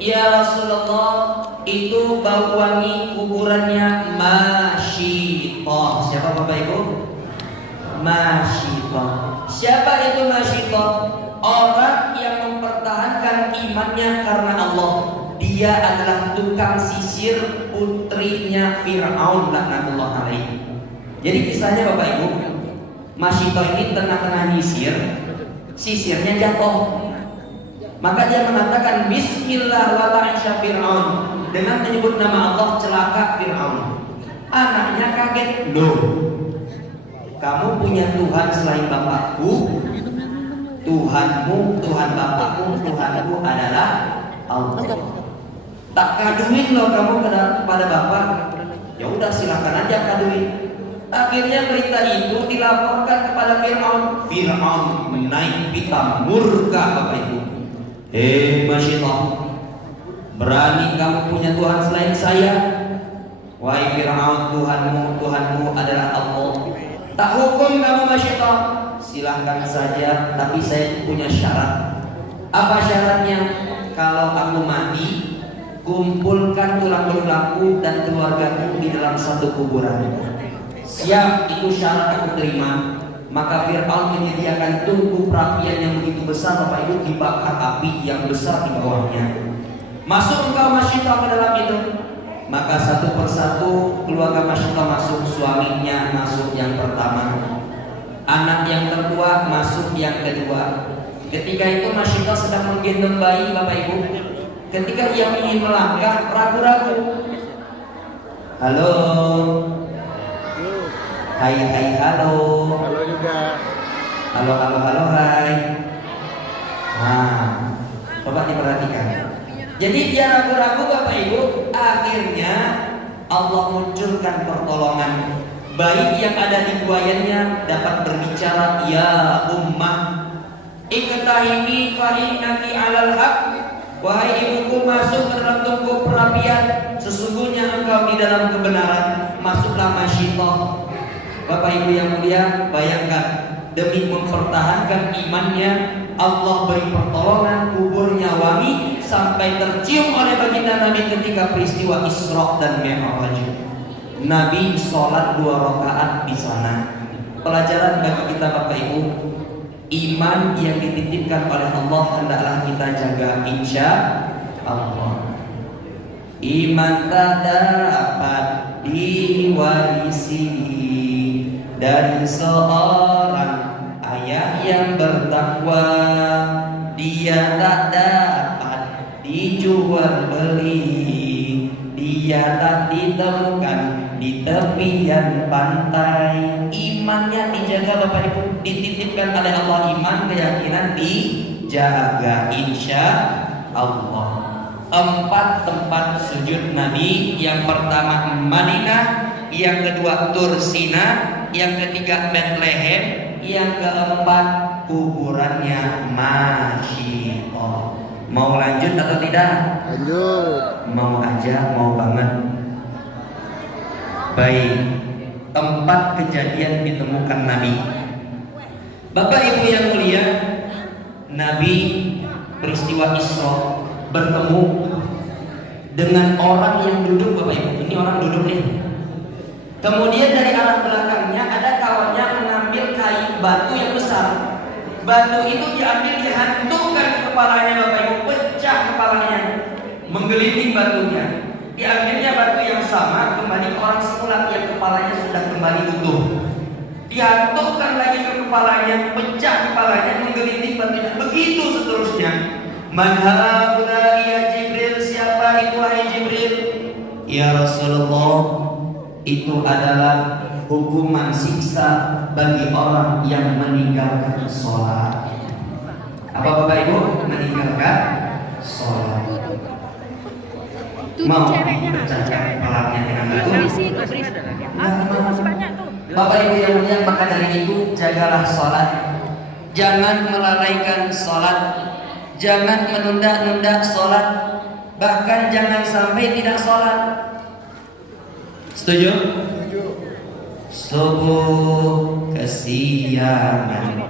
Ya Rasulullah, itu bau wangi kuburannya Masyithah. Siapa Bapak Ibu? Masyithah. Siapa itu Masyithah? Orang yang mempertahankan imannya karena Allah. Dia adalah tukang sisir putrinya Fir'aun laknatullah alaihi. Jadi kisahnya Bapak Ibu, Masyithah ini tengah-tengah nyisir, sisirnya jatuh. Maka dia mengatakan Bismillah wa ta'isha Fir'aun. Dengan menyebut nama Allah, celaka Fir'aun. Anaknya kaget, loh, kamu punya Tuhan selain Bapakku? Tuhanmu, Tuhan Bapakmu, Tuhanku adalah Allah. Tak kaduin loh kamu kepada Bapak. Ya udah silakan aja kaduin. Akhirnya berita itu dilaporkan kepada Fir'aun. Fir'aun naik pitam murka Bapak Ibu. Masyithah, berani kamu punya Tuhan selain saya? Wahai Fir'aun, Tuhanmu adalah Allah. Tak hukum kamu Masyithah. Silahkan saja, tapi saya punya syarat. Apa syaratnya? Kalau aku mati, kumpulkan tulang belulangku dan keluargaku di dalam satu kuburan. Siap, itu syarat aku terima. Maka Fir'aun menyediakan tungku perapian yang begitu besar Bapak Ibu, dibakar api yang besar di bawahnya. Masuk engkau Masyithah ke dalam itu. Maka satu persatu keluarga Masyithah masuk, suaminya masuk yang pertama, anak yang tertua masuk yang kedua. Ketika itu Masyithah sedang menggendong bayi Bapak Ibu. Ketika ia ingin melangkah, ragu-ragu. Halo. Hai halo. Halo juga. Halo hai. Nah, coba diperhatikan. Jadi dia ragu-ragu Bapak Ibu. Akhirnya Allah munculkan pertolongan. Bayi yang ada di buayanya dapat berbicara, ya ummah, ikhtahimi fa innaki 'alal haq. Wahai ibuku, masuk ke dalam tungku perapian, sesungguhnya engkau di dalam kebenaran. Masuklah masyitoh. Bapak Ibu yang mulia, bayangkan, demi mempertahankan imannya, Allah beri pertolongan, kuburnya wangi sampai tercium oleh baginda Nabi ketika peristiwa Isra dan Mi'raj. Nabi sholat 2 rakaat di sana. Pelajaran bagi kita Bapak Ibu, iman yang dititipkan oleh Allah hendaklah kita jaga, insya Allah. Iman tak dapat diwarisi dari seorang ayah yang bertakwa. Dia tak dapat dijual beli, dia tak ditemukan di tepian pantai. Imannya dijaga Bapak Ibu, dititipkan oleh Allah. Iman, keyakinan dijaga, insya Allah. 4 tempat sujud Nabi. Yang pertama Madinah, yang kedua Tursina, yang ketiga Bethlehem, yang keempat kuburannya Masyitoh. Mau lanjut atau tidak? Lanjut. Mau aja, mau banget. Baik, 4 kejadian ditemukan Nabi. Bapak Ibu yang mulia, Nabi peristiwa Isra bertemu dengan orang yang duduk. Bapak Ibu, ini orang duduk nih. Kemudian dari arah belakangnya ada kawannya mengambil kayu batu yang besar. Batu itu diambil, dihantukkan ke kepalanya Bapak Ibu, pecah kepalanya, menggeliting batunya. Diambilnya batu yang sama kembali ke orang semula yang kepalanya sudah kembali utuh. Dihantukkan lagi ke kepalanya, pecah kepalanya, menggeliting batunya. Begitu seterusnya. Man haula ya Jibril, siapa itu wahai Jibril? Ya Rasulullah, itu adalah hukuman siksa bagi orang yang meninggalkan sholat. Apa Bapak Ibu? Meninggalkan sholat. Mau pecahkan kepalanya dengan batu? Bapak Ibu yang mulia, maka dari itu jagalah sholat. Jangan melalaikan sholat. Jangan menunda-nunda sholat. Bahkan jangan sampai tidak sholat. Setuju? Subuh kesiangan,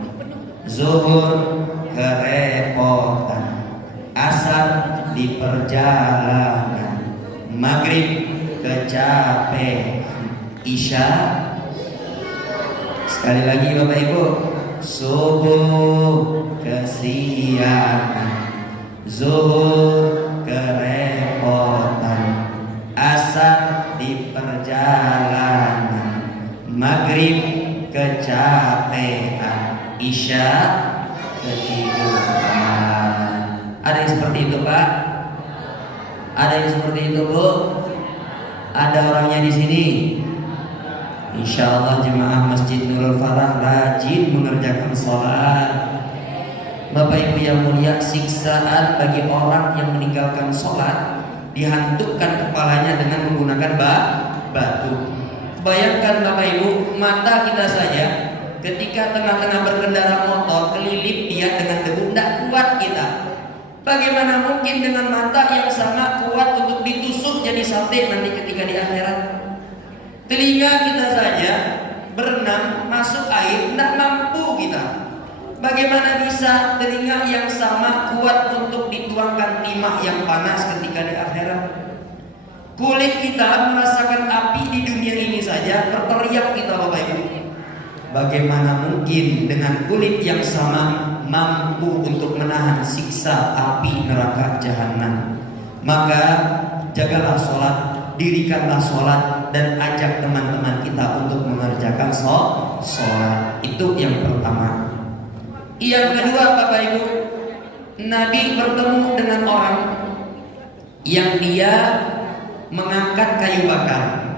zuhur kerepotan, asar di perjalanan, maghrib kecapean, isya. Sekali lagi Bapak Ibu, subuh kesiangan, zuhur kerepotan, asar di perjalanan, maghrib kecapean, isya ketiduran. Ada yang seperti itu Pak? Ada yang seperti itu Bu? Ada orangnya di sini? Insya Allah jemaah Masjid Nurul Falah rajin mengerjakan sholat. Bapak Ibu yang mulia, siksaan bagi orang yang meninggalkan sholat, dihantukkan kepalanya dengan menggunakan batu. Bayangkan Bapak Ibu, mata kita saja ketika tengah-tengah berkendara motor kelilip dia dengan debu, tidak kuat kita. Bagaimana mungkin dengan mata yang sangat kuat untuk ditusuk jadi sate nanti ketika di akhirat? Telinga kita saja berenang masuk air tidak mampu kita. Bagaimana bisa telinga yang sama kuat untuk dituangkan timah yang panas ketika di akhirat? Kulit kita merasakan api di dunia ini saja, berteriak kita Bapak Ibu. Bagaimana mungkin dengan kulit yang sama mampu untuk menahan siksa api neraka jahanam? Maka jagalah sholat, dirikanlah sholat, dan ajak teman-teman kita untuk mengerjakan sholat. Itu yang pertama. Yang kedua Bapak Ibu, Nabi bertemu dengan orang yang dia mengangkat kayu bakar.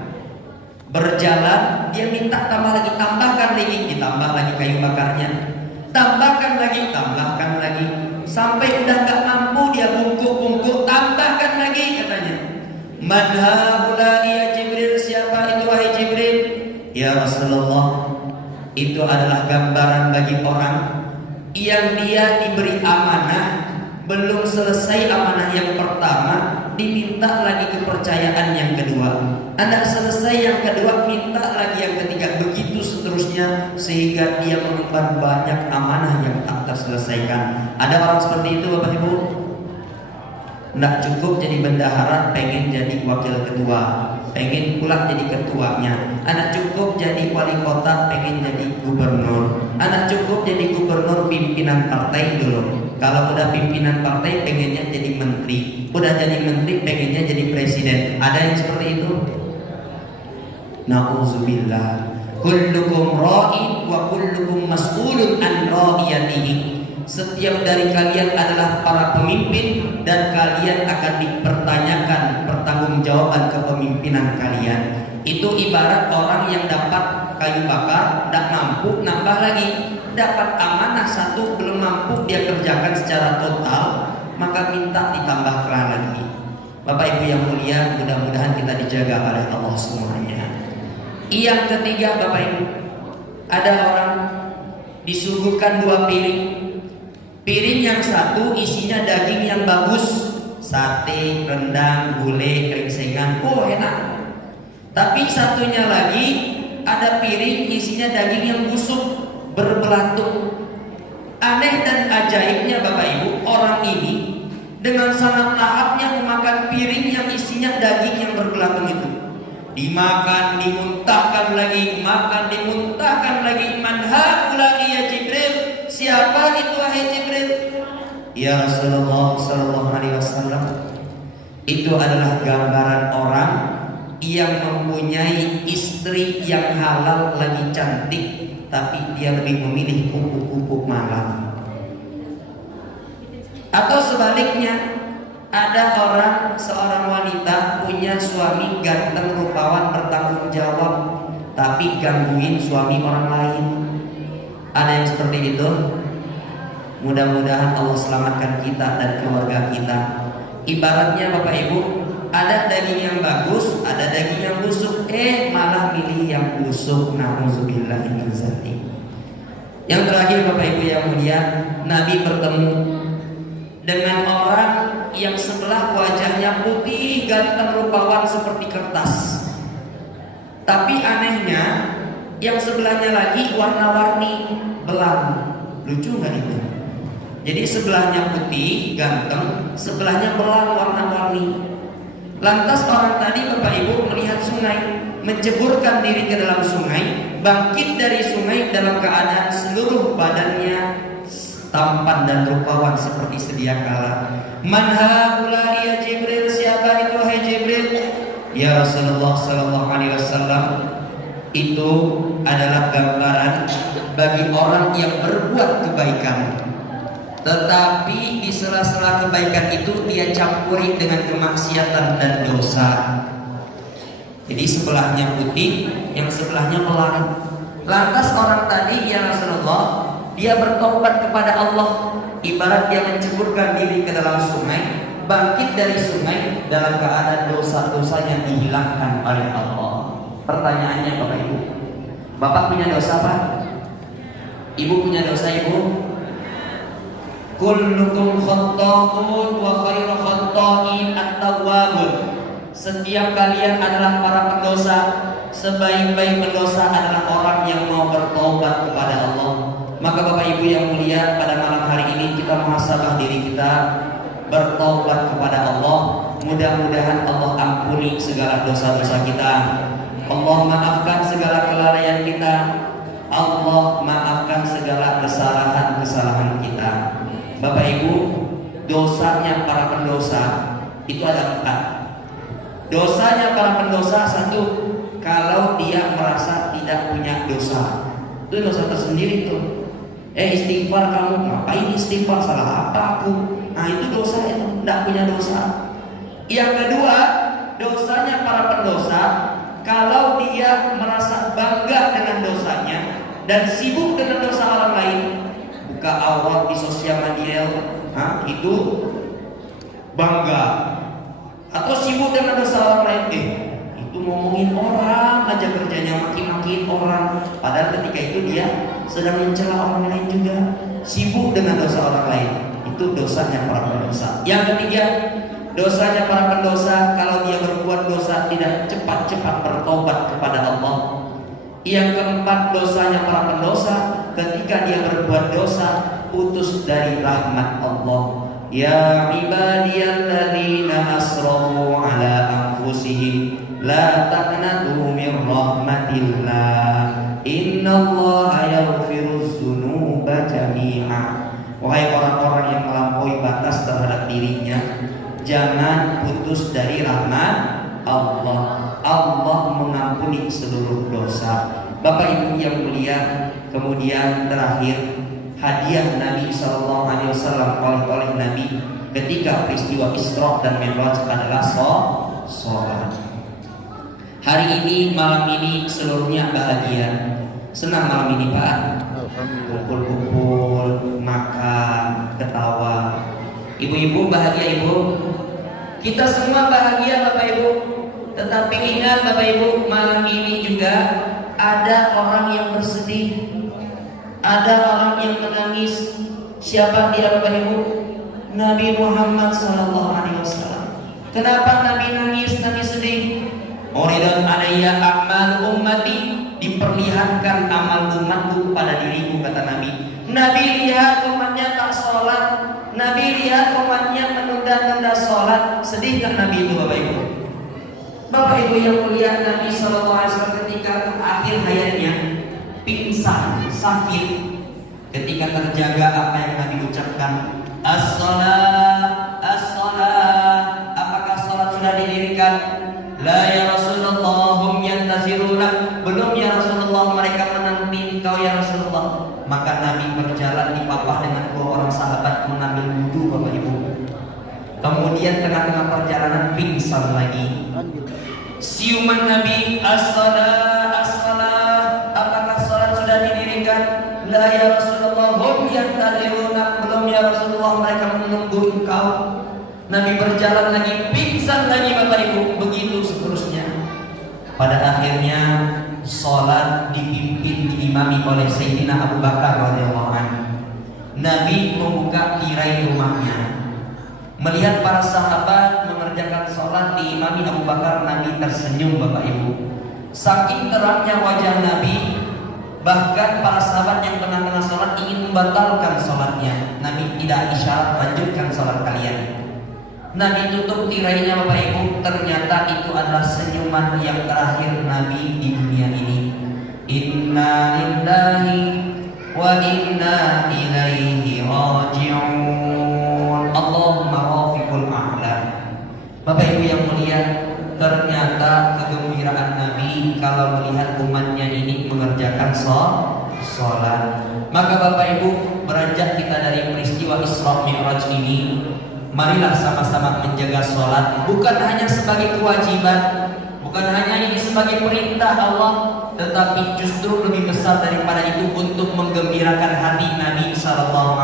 Berjalan, dia minta tambah lagi, tambahkan lagi, ditambah lagi kayu bakarnya, tambahkan lagi, sampai udah gak mampu dia bungkuk, tambahkan lagi katanya. Man haula ya Jibril, siapa itu wahai Jibril? Ya Ya Rasulullah, itu adalah gambaran bagi orang yang dia diberi amanah, belum selesai amanah yang pertama, diminta lagi kepercayaan yang kedua. Anda selesai yang kedua, minta lagi yang ketiga, begitu seterusnya, sehingga dia mengemban banyak amanah yang tak terselesaikan. Ada orang seperti itu Bapak Ibu? Nggak cukup jadi bendahara, pengen jadi wakil ketua, pengen pula jadi ketuanya. Anak cukup jadi wali kota, pengen jadi gubernur. Anak cukup jadi gubernur pimpinan partai dulu. Kalau udah pimpinan partai, pengennya jadi menteri. Udah jadi menteri, pengennya jadi presiden. Ada yang seperti itu? Na'udzubillah. Kullukum ra'in wa kullukum mas'ulun an ra'iyatihi. Setiap dari kalian adalah para pemimpin dan kalian akan dipertanyakan pertanggungjawaban kepemimpinan kalian. Itu ibarat orang yang dapat kayu bakar, tidak mampu nambah lagi. Dapat amanah satu, belum mampu dia kerjakan secara total, maka minta ditambah lagi. Bapak Ibu yang mulia, mudah-mudahan kita dijaga oleh Allah semuanya. Yang ketiga Bapak Ibu, ada orang disuguhkan dua piring. Piring yang satu isinya daging yang bagus, sate, rendang, gulai, krengsengan, oh enak. Tapi satunya lagi ada piring isinya daging yang busuk, berbelatung. Aneh dan ajaibnya Bapak Ibu, orang ini dengan sangat lahapnya memakan piring yang isinya daging yang berbelatung itu. Dimakan, dimuntahkan lagi, makan, dimuntahkan lagi. Man haula'i ya Jibril? Siapa itu wahai Jibril? Ya Rasulullah sallallahu alaihi wasallam, itu adalah gambaran orang yang mempunyai istri yang halal lagi cantik, tapi dia lebih memilih kupu-kupu malam. Atau sebaliknya, ada seorang wanita punya suami ganteng, rupawan, bertanggung jawab, tapi gangguin suami orang lain. Ada yang seperti itu? Mudah-mudahan Allah selamatkan kita dan keluarga kita. Ibaratnya Bapak Ibu, ada daging yang bagus, ada daging yang busuk, malah milih yang busuk. Na'udzubillah min dzalik. Yang terakhir Bapak Ibu yang mulia, Nabi bertemu dengan orang yang sebelah wajahnya putih, ganteng, rupawan seperti kertas. Tapi anehnya, yang sebelahnya lagi warna-warni, belang. Lucu nggak itu? Jadi sebelahnya putih, ganteng, sebelahnya belang, warna-warni. Lantas orang tadi Bapak Ibu melihat sungai, menceburkan diri ke dalam sungai, bangkit dari sungai dalam keadaan seluruh badannya tampan dan rupawan seperti sedia kala. Man haula'i ya Jibril? Siapa itu hai Jibril? Ya Rasulullah sallallahu alaihi wasallam, itu adalah gambaran bagi orang yang berbuat kebaikan, tetapi di sela-sela kebaikan itu dia campuri dengan kemaksiatan dan dosa. Jadi sebelahnya putih, yang sebelahnya belang. Lantas orang tadi, ya Rasulullah, dia bertobat kepada Allah, ibarat dia menceburkan diri ke dalam sungai, bangkit dari sungai dalam keadaan dosa-dosanya dihilangkan oleh Allah. Pertanyaannya Bapak Ibu, Bapak punya dosa Pak? Ibu punya dosa Ibu? Kullukum khatta'un wa khairu khatta'in at-tawwabun. Setiap kalian adalah para pendosa, sebaik-baik pendosa adalah orang yang mau bertobat kepada Allah. Maka Bapak Ibu yang mulia, pada malam hari ini kita muhasabah diri kita, bertobat kepada Allah. Mudah-mudahan Allah ampuni segala dosa-dosa kita. Allah maafkan segala kelalaian kita. Allah maafkan segala kesalahan kita. Bapak Ibu, dosanya para pendosa itu ada 4. Dosanya para pendosa, 1, kalau dia merasa tidak punya dosa. Itu dosa tersendiri tuh. Istighfar kamu, ngapain istighfar? Salah apa aku? Nah itu dosa, itu tidak punya dosa. Yang kedua, dosanya para pendosa, kalau dia merasa bangga dengan dosanya dan sibuk dengan dosa orang lain, buka aurat di sosial media, itu bangga. Atau sibuk dengan dosa orang lain, itu ngomongin orang aja kerjanya, maki-maki matiin orang, padahal ketika itu dia sedang mencela orang lain juga, sibuk dengan dosa orang lain. Itu dosanya para pendosa. Yang ketiga, dosanya para pendosa kalau dia berbuat dosa tidak cepat-cepat bertobat kepada Allah. Yang keempat, dosanya para pendosa ketika dia berbuat dosa putus dari rahmat Allah. Ya ibadiyalladzina asrafu ala anfusihim la taqnatu min rahmatillah innallaha yaghfiruz dzunuba jami'a. Wahai orang-orang yang melampaui batas terhadap dirinya, jangan putus dari rahmat Allah. Allah mengampuni seluruh dosa. Bapak Ibu yang mulia, kemudian terakhir hadiah Nabi SAW oleh Nabi ketika peristiwa Isra dan Mi'raj adalah sholat. Hari ini, malam ini seluruhnya bahagia. Senang malam ini Pak. Alhamdulillah. Kumpul-kumpul, makan, ketawa. Ibu-ibu bahagia Ibu. Kita semua bahagia Bapak Ibu. Tetapi ingat Bapak Ibu, malam ini juga ada orang yang bersedih, ada orang yang menangis. Siapa dia Bapak Ibu? Nabi Muhammad SAW. Kenapa Nabi nangis, Nabi sedih? Uridat alayya a'mal ummati, diperlihatkan amal umatku pada diriku, kata Nabi. Nabi lihat umatnya tak sholat, Nabi lihat umatnya menunda-nunda sholat. Sedih kan Nabi itu Bapak Ibu? Bapak Ibu yang mulia, Nabi SAW ketika akhir hayatnya pingsan, sakit, ketika terjaga apa yang Nabi ucapkan, as-salat, as-salat. Apakah sholat sudah didirikan? La ya Rasulullah, hum yantaziruna. Belum ya Rasulullah, mereka menanti engkau ya Rasulullah. Maka Nabi berjalan dipapah dengan dua orang sahabat mengambil wudhu Bapak Ibu. Kemudian tengah-tengah perjalanan pingsan lagi. Siuman Nabi, as-salat, as-salat. Apakah salat sudah didirikan? La ya Rasulullah, hum yantaziruna. Belum ya Rasulullah, mereka menunggu engkau. Nabi berjalan lagi, pingsan lagi Bapak Ibu, begitu seterusnya. Pada akhirnya sholat dipimpin, diimami oleh Sayyidina Abu Bakar radhiyallahu anhu. Nabi membuka tirai rumahnya, melihat para sahabat mengerjakan sholat diimami Abu Bakar. Nabi tersenyum Bapak Ibu. Saking terangnya wajah Nabi, bahkan para sahabat yang tengah-tengah sholat ingin membatalkan sholatnya. Nabi tidak isyarat, lanjutkan sholat kalian. Nabi tutup tirainya Bapak Ibu. Ternyata itu adalah senyuman yang terakhir Nabi di dunia ini. Inna lillahi wa inna ilaihi raji'un. Allahumma rafiqul a'la. Bapak Ibu yang mulia, ternyata kegembiraan Nabi kalau melihat umatnya ini mengerjakan sholat. Maka Bapak Ibu, beranjak kita dari peristiwa Isra Mi'raj ini, marilah sama-sama menjaga sholat, bukan hanya sebagai kewajiban, bukan hanya ini sebagai perintah Allah, tetapi justru lebih besar daripada itu untuk menggembirakan hati Nabi SAW.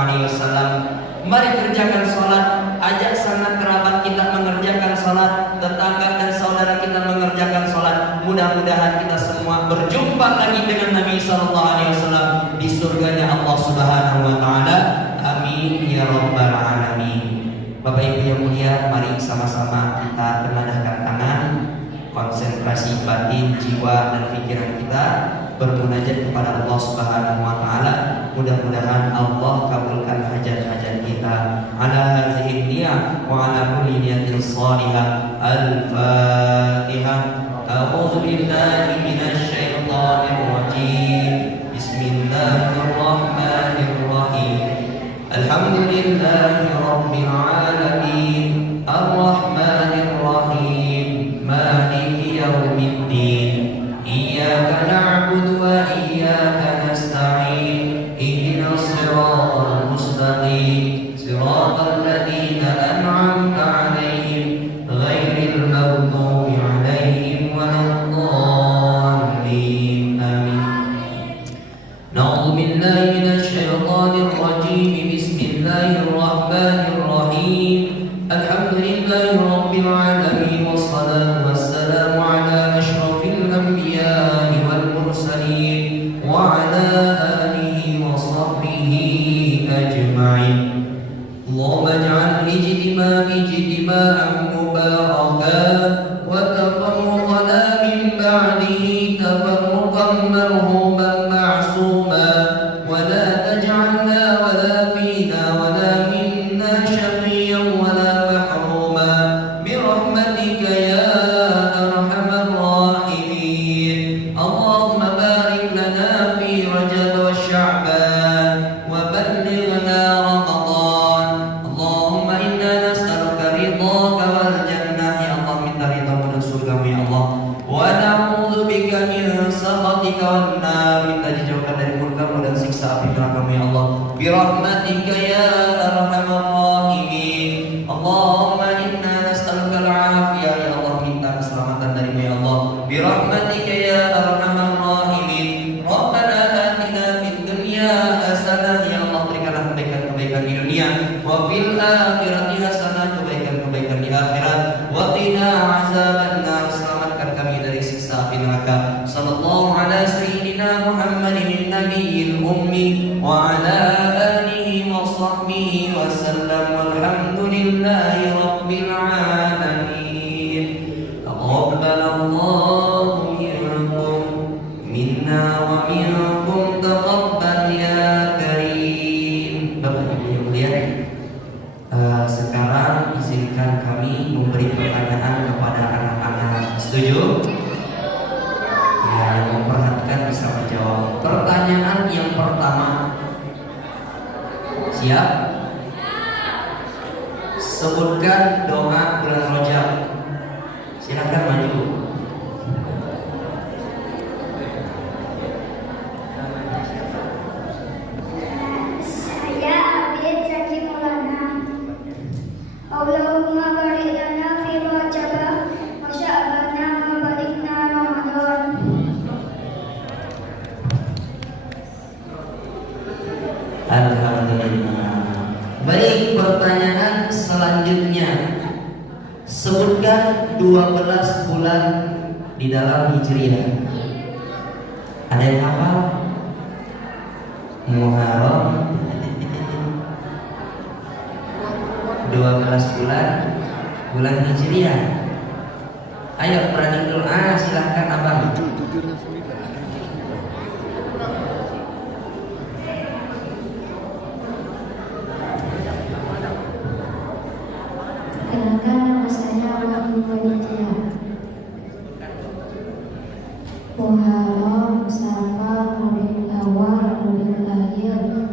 Mari kerjakan sholat, ajak sanak kerabat kita mengerjakan sholat, tetangga dan saudara kita mengerjakan sholat. Mudah-mudahan kita semua berjumpa lagi dengan Nabi SAW di surganya Allah Subhanahu Wa Taala. Amin ya Rabbal Alamin. Bapak Ibu yang mulia, mari sama-sama kita tengadahkan tangan, konsentrasi batin, jiwa dan pikiran kita bermunajat kepada Allah Subhanahu Wa Taala. Mudah-mudahan Allah kabulkan hajat-hajat kita. Ala hadhihi niyah wa ala kulli niyatin shalihah. Al-Fatihah. A'udzu billahi minasy syaithanir rajim. Bismillahirrahmanirrahim. Alhamdulillahi rabbil alamin. Ar-Rahmanir Rahim. Maliki yaumiddin. Iyyaka na'budu wa iyyaka nasta'in. Ihdinas siratal mustaqim. Siratal ladzina an'amta 'alaihim ghairil maghdubi 'alaihim waladdallin. Amin. Na'udzu billahi minasy syaithanir rajim. Bismillahirrahmanirrahim. ya Allah. Wa na'udzubika min sakhatika wan nar, minta dijauhkan dari murkamu dan siksa api neraka-Mu ya Allah. Bi rahmatika ya arhamar rahimin. Allahumma inna nas'aluka al-afiyah ya Allah, minta keselamatan dari-Mu ya Allah. Bi rahmatika ya arhamar rahimin. Rabbana atina fid dunya hasanah ya Allah, berikanlah kebaikan-kebaikan di dunia, wa fil akhirati hasanah, kebaikan-kebaikan di akhirat, wa qina azabannar, selamatkan kami dari siksa api neraka. Sallallahu ala sayyidina Muhammadin nabiyil ummi wa ala alihi wa sahbihi wa sallam, walhamdulillahi rabbil alamin. Taqabbalallahu minkum minna wa minkum taqabbal ya karim. Bapak Ibu yang mulia, sekarang izinkan kami memberi pertanyaan kepada anak-anak. Setuju? Ya, yang memperhatikan bisa menjawab. Pertanyaan yang pertama, siap? Sebutkan doa bulan Rajab. Silakan maju. Saya Abid Zaki Maulana. Allahumma barik lana fi Rajab wa Sya'ban wa balikna Ramadan. Alhamdulillah. Baik, pertanyaan selanjutnya. Sebutkan 12 bulan di dalam Hijriah. Ada yang hafal? Muharram 12 bulan Hijriah. Ayo berani dulu. Silahkan abang. Perkenalkan, nama saya Wahyu Wadidya. Muharram, Safar, Rabiul Awal, Rabiul Akhir,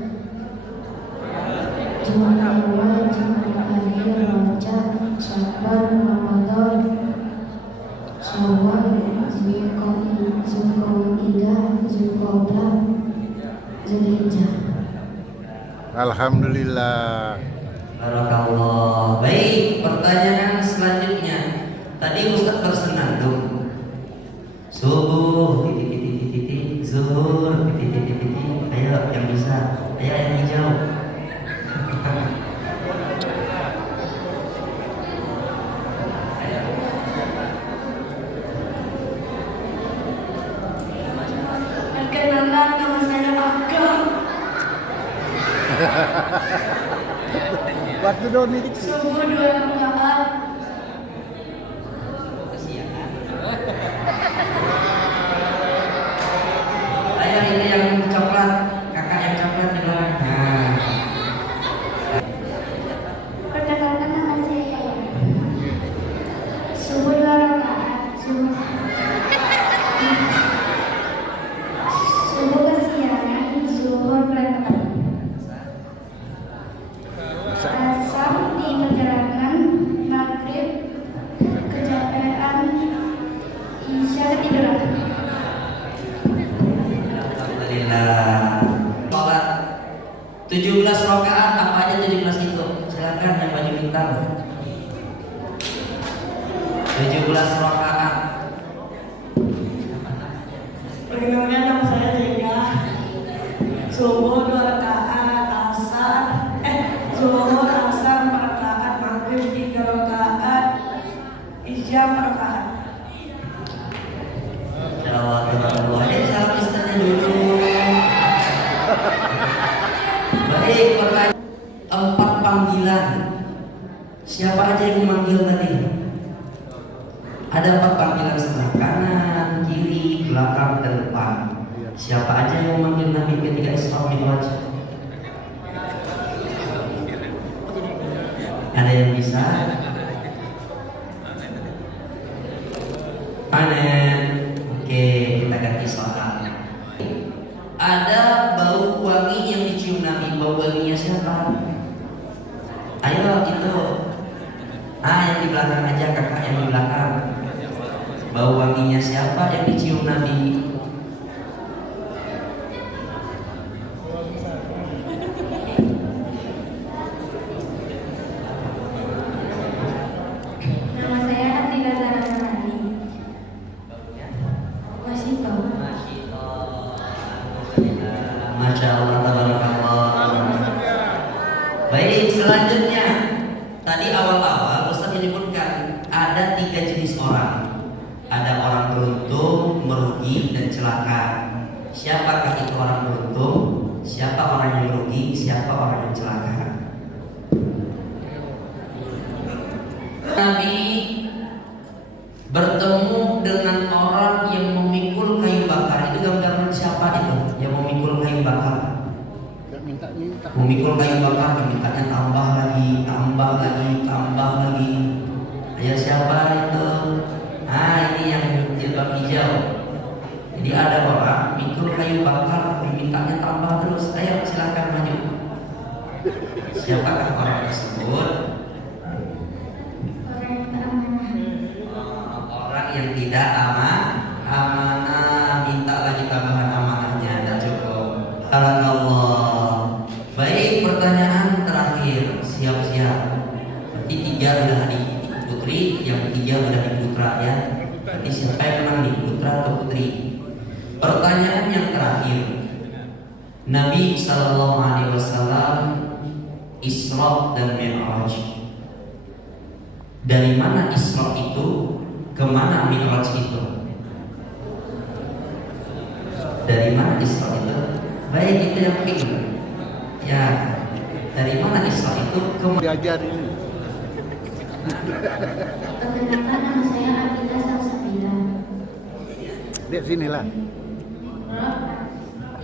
Jumadil Awal, Jumadil Akhir, Rajab, Sya'ban, Ramadan, Syawal, Zulqa'dah, Zulqa'dah, Zulhijjah. Alhamdulillah. Barakallah. Baik, pertanyaan selanjutnya. Tadi Ustaz bersenandung. Subuh, titik, zuhur, titik. Ayo yang bisa. Ayo yang hijau. Perkenalkan, nama saya Agam. Waktu dong nih. Subuh 2 rakaat. Ayo ini yang coklat, kakak yang coklat di belakang. Nah. Perkenalkan, nama saya Subuh 2 rakaat. Subuh kesiangan, zuhur berangkat. Asar di perjalanan, maghrib kecapean, isya ketiduran. Alhamdulillah. Sholat 17 rakaat, apa aja 17 itu? Silakan yang baju hitam. 17 rakaat. Perkenalkan, nama saya Jega. Subuh 2 rakaat, zuhur, asar 4 rakaat, maghrib 3 rakaat, isya 4 rakaat. Alhamdulillah. Ayo salam Ustaznya dulu. Baik, pertanyaan 4 panggilan. Siapa aja yang memanggil tadi? Ada 4 panggilan, sebelah kanan, kiri, belakang, dan depan. Siapa aja yang memanggil Nabi ketika Isra Mi'raj? Ada yang bisa? Panen. Oke, kita ganti soal. Ada bau wangi yang dicium Nabi. Bau wanginya siapa? Ayo itu. Yang di belakang aja, kakak yang di belakang. Bau wanginya siapa yang dicium Nabi? Nama saya Atika Zara Ramani. Masih tahu. Masya Allah, tabarakallah. Baik, selanjutnya tadi awal-awal Ustaz menyebutkan ada 3 jenis orang. Ada orang beruntung, merugi, dan celaka. Siapakah itu orang beruntung? Siapa orang yang merugi? Siapa orang yang celaka? Nabi bertemu dengan orang yang memikul kayu bakar. Itu gambaran siapa itu yang memikul kayu bakar? Minta. Memikul kayu bakar, dimintanya tambah lagi, tambah lagi, tambah lagi. Ayah siapa itu? Ini yang jilbab hijau. Jadi ada orang mikul kayu bakar, dimintanya tambah terus. Ayo silakan maju. Siapakah orang tersebut? Orang yang tak amanah. Orang yang tidak amanah, minta lagi tambahan amanahnya, tidak cukup. Barakallah. Baik, pertanyaan terakhir, siap-siap. Berarti 3 udah di putri, yang 3 udah di putra ya. Berarti siapa yang menang nih, putra atau putri? Pertanyaan yang terakhir, Nabi Sallallahu Alaihi Wasallam Isra dan Mi'raj. Dari mana Isra itu, kemana Mi'raj itu? Dari mana Isra itu? Baik, itu yang penting. Ya, dari mana Isra itu, kemana? Diajarin. Perkenalkan, nama saya Atika Salsabila. Lihat sinilah.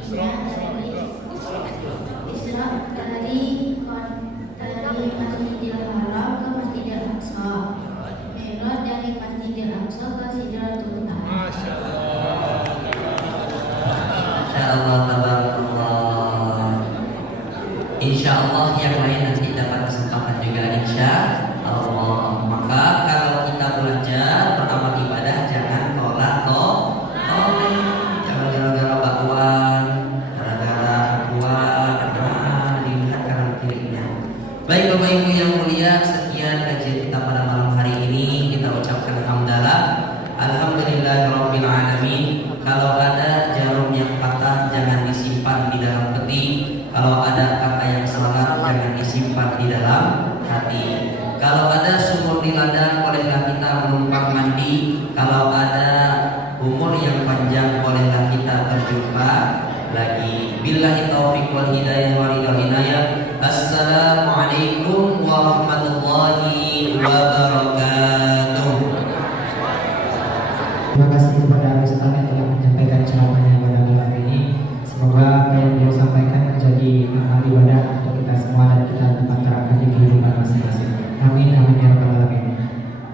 Isra dari Masjidil Haram ke Masjidil Aqsa. Mi'raj dari Masjidil Aqsa ke Sidratul Muntaha. Masya Allah, tabarakallah. Insya Allah yang lain nanti dapat kesempatan juga, insya Allah. Maka kalau kita belajar beramal ibadah jangan tolak jangan gara-gara bakwan, gara-gara kuat, dilihat kanan kirinya. Baik Bapak Ibu yang mulia, sekian kajian kita pada malam hari ini. Kita ucapkan hamdalah, alhamdulillahirabbil alamin. Kalau ada jarum yang patah jangan disimpan di dalam peti. Kalau ada kata yang salah jangan disimpan di dalam hati. Kalau ada sumur di ladang, bolehlah kita menumpang mandi. Kalau ada umur yang panjang, bolehlah kita berjumpa lagi. Billahi taufiq wal hidayah wal hidayah. Assalamualaikum warahmatullahi wabarakatuh. Terima kasih kepada Ustaz yang telah menyampaikan ceramahnya pada malam ini. Semoga apa yang beliau sampaikan menjadi amal ibadah untuk kita semua dan kita dapat terapkan di kehidupan masing-masing. Amin, amin ya rabbal alamin.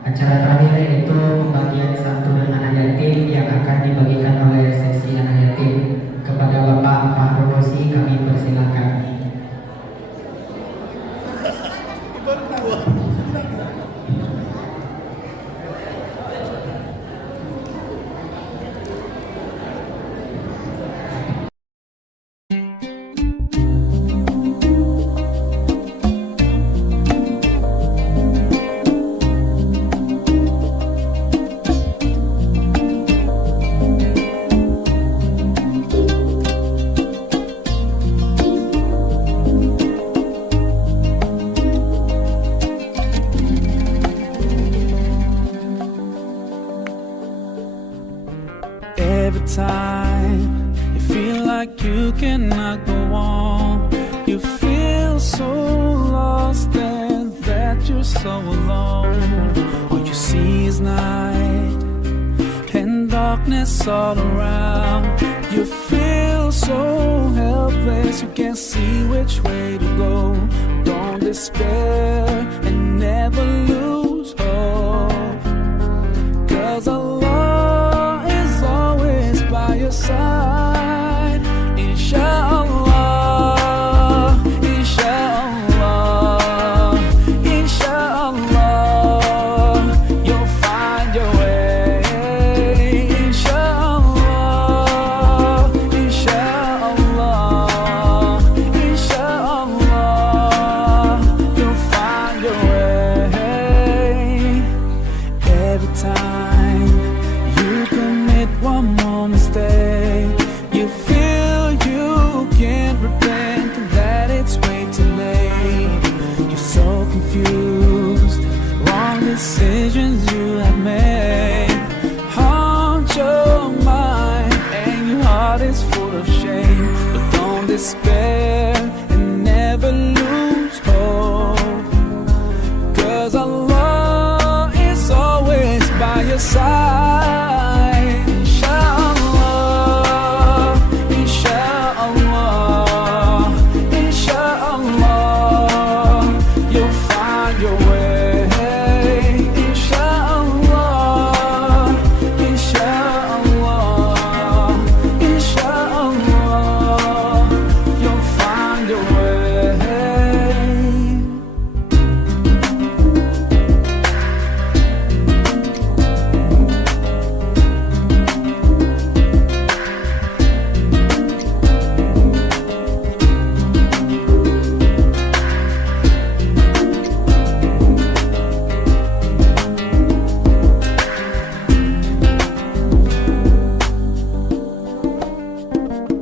Acara terakhir yaitu pembagian santunan anak yatim yang akan dibagikan oleh seksi anak yatim. Kepada Bapak Fahrul Rosi kami persilakan. Every time you feel like you cannot go on, you feel so lost and that you're so alone. All you see is night and darkness all around. You feel so helpless, you can't see which way to go. Don't despair and never lose hope, 'cause Allah is always by your side. Inshallah, inshallah, inshallah, you'll find your way. despair and never lose hope, 'cause Allah is always by your side. Inshallah, inshallah, inshallah, you'll find your way. Inshallah, inshallah, inshallah, you'll find your way.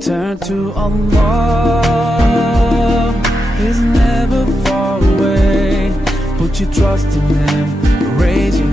Turn to Allah, He's never far away. Put your trust in Him, raise your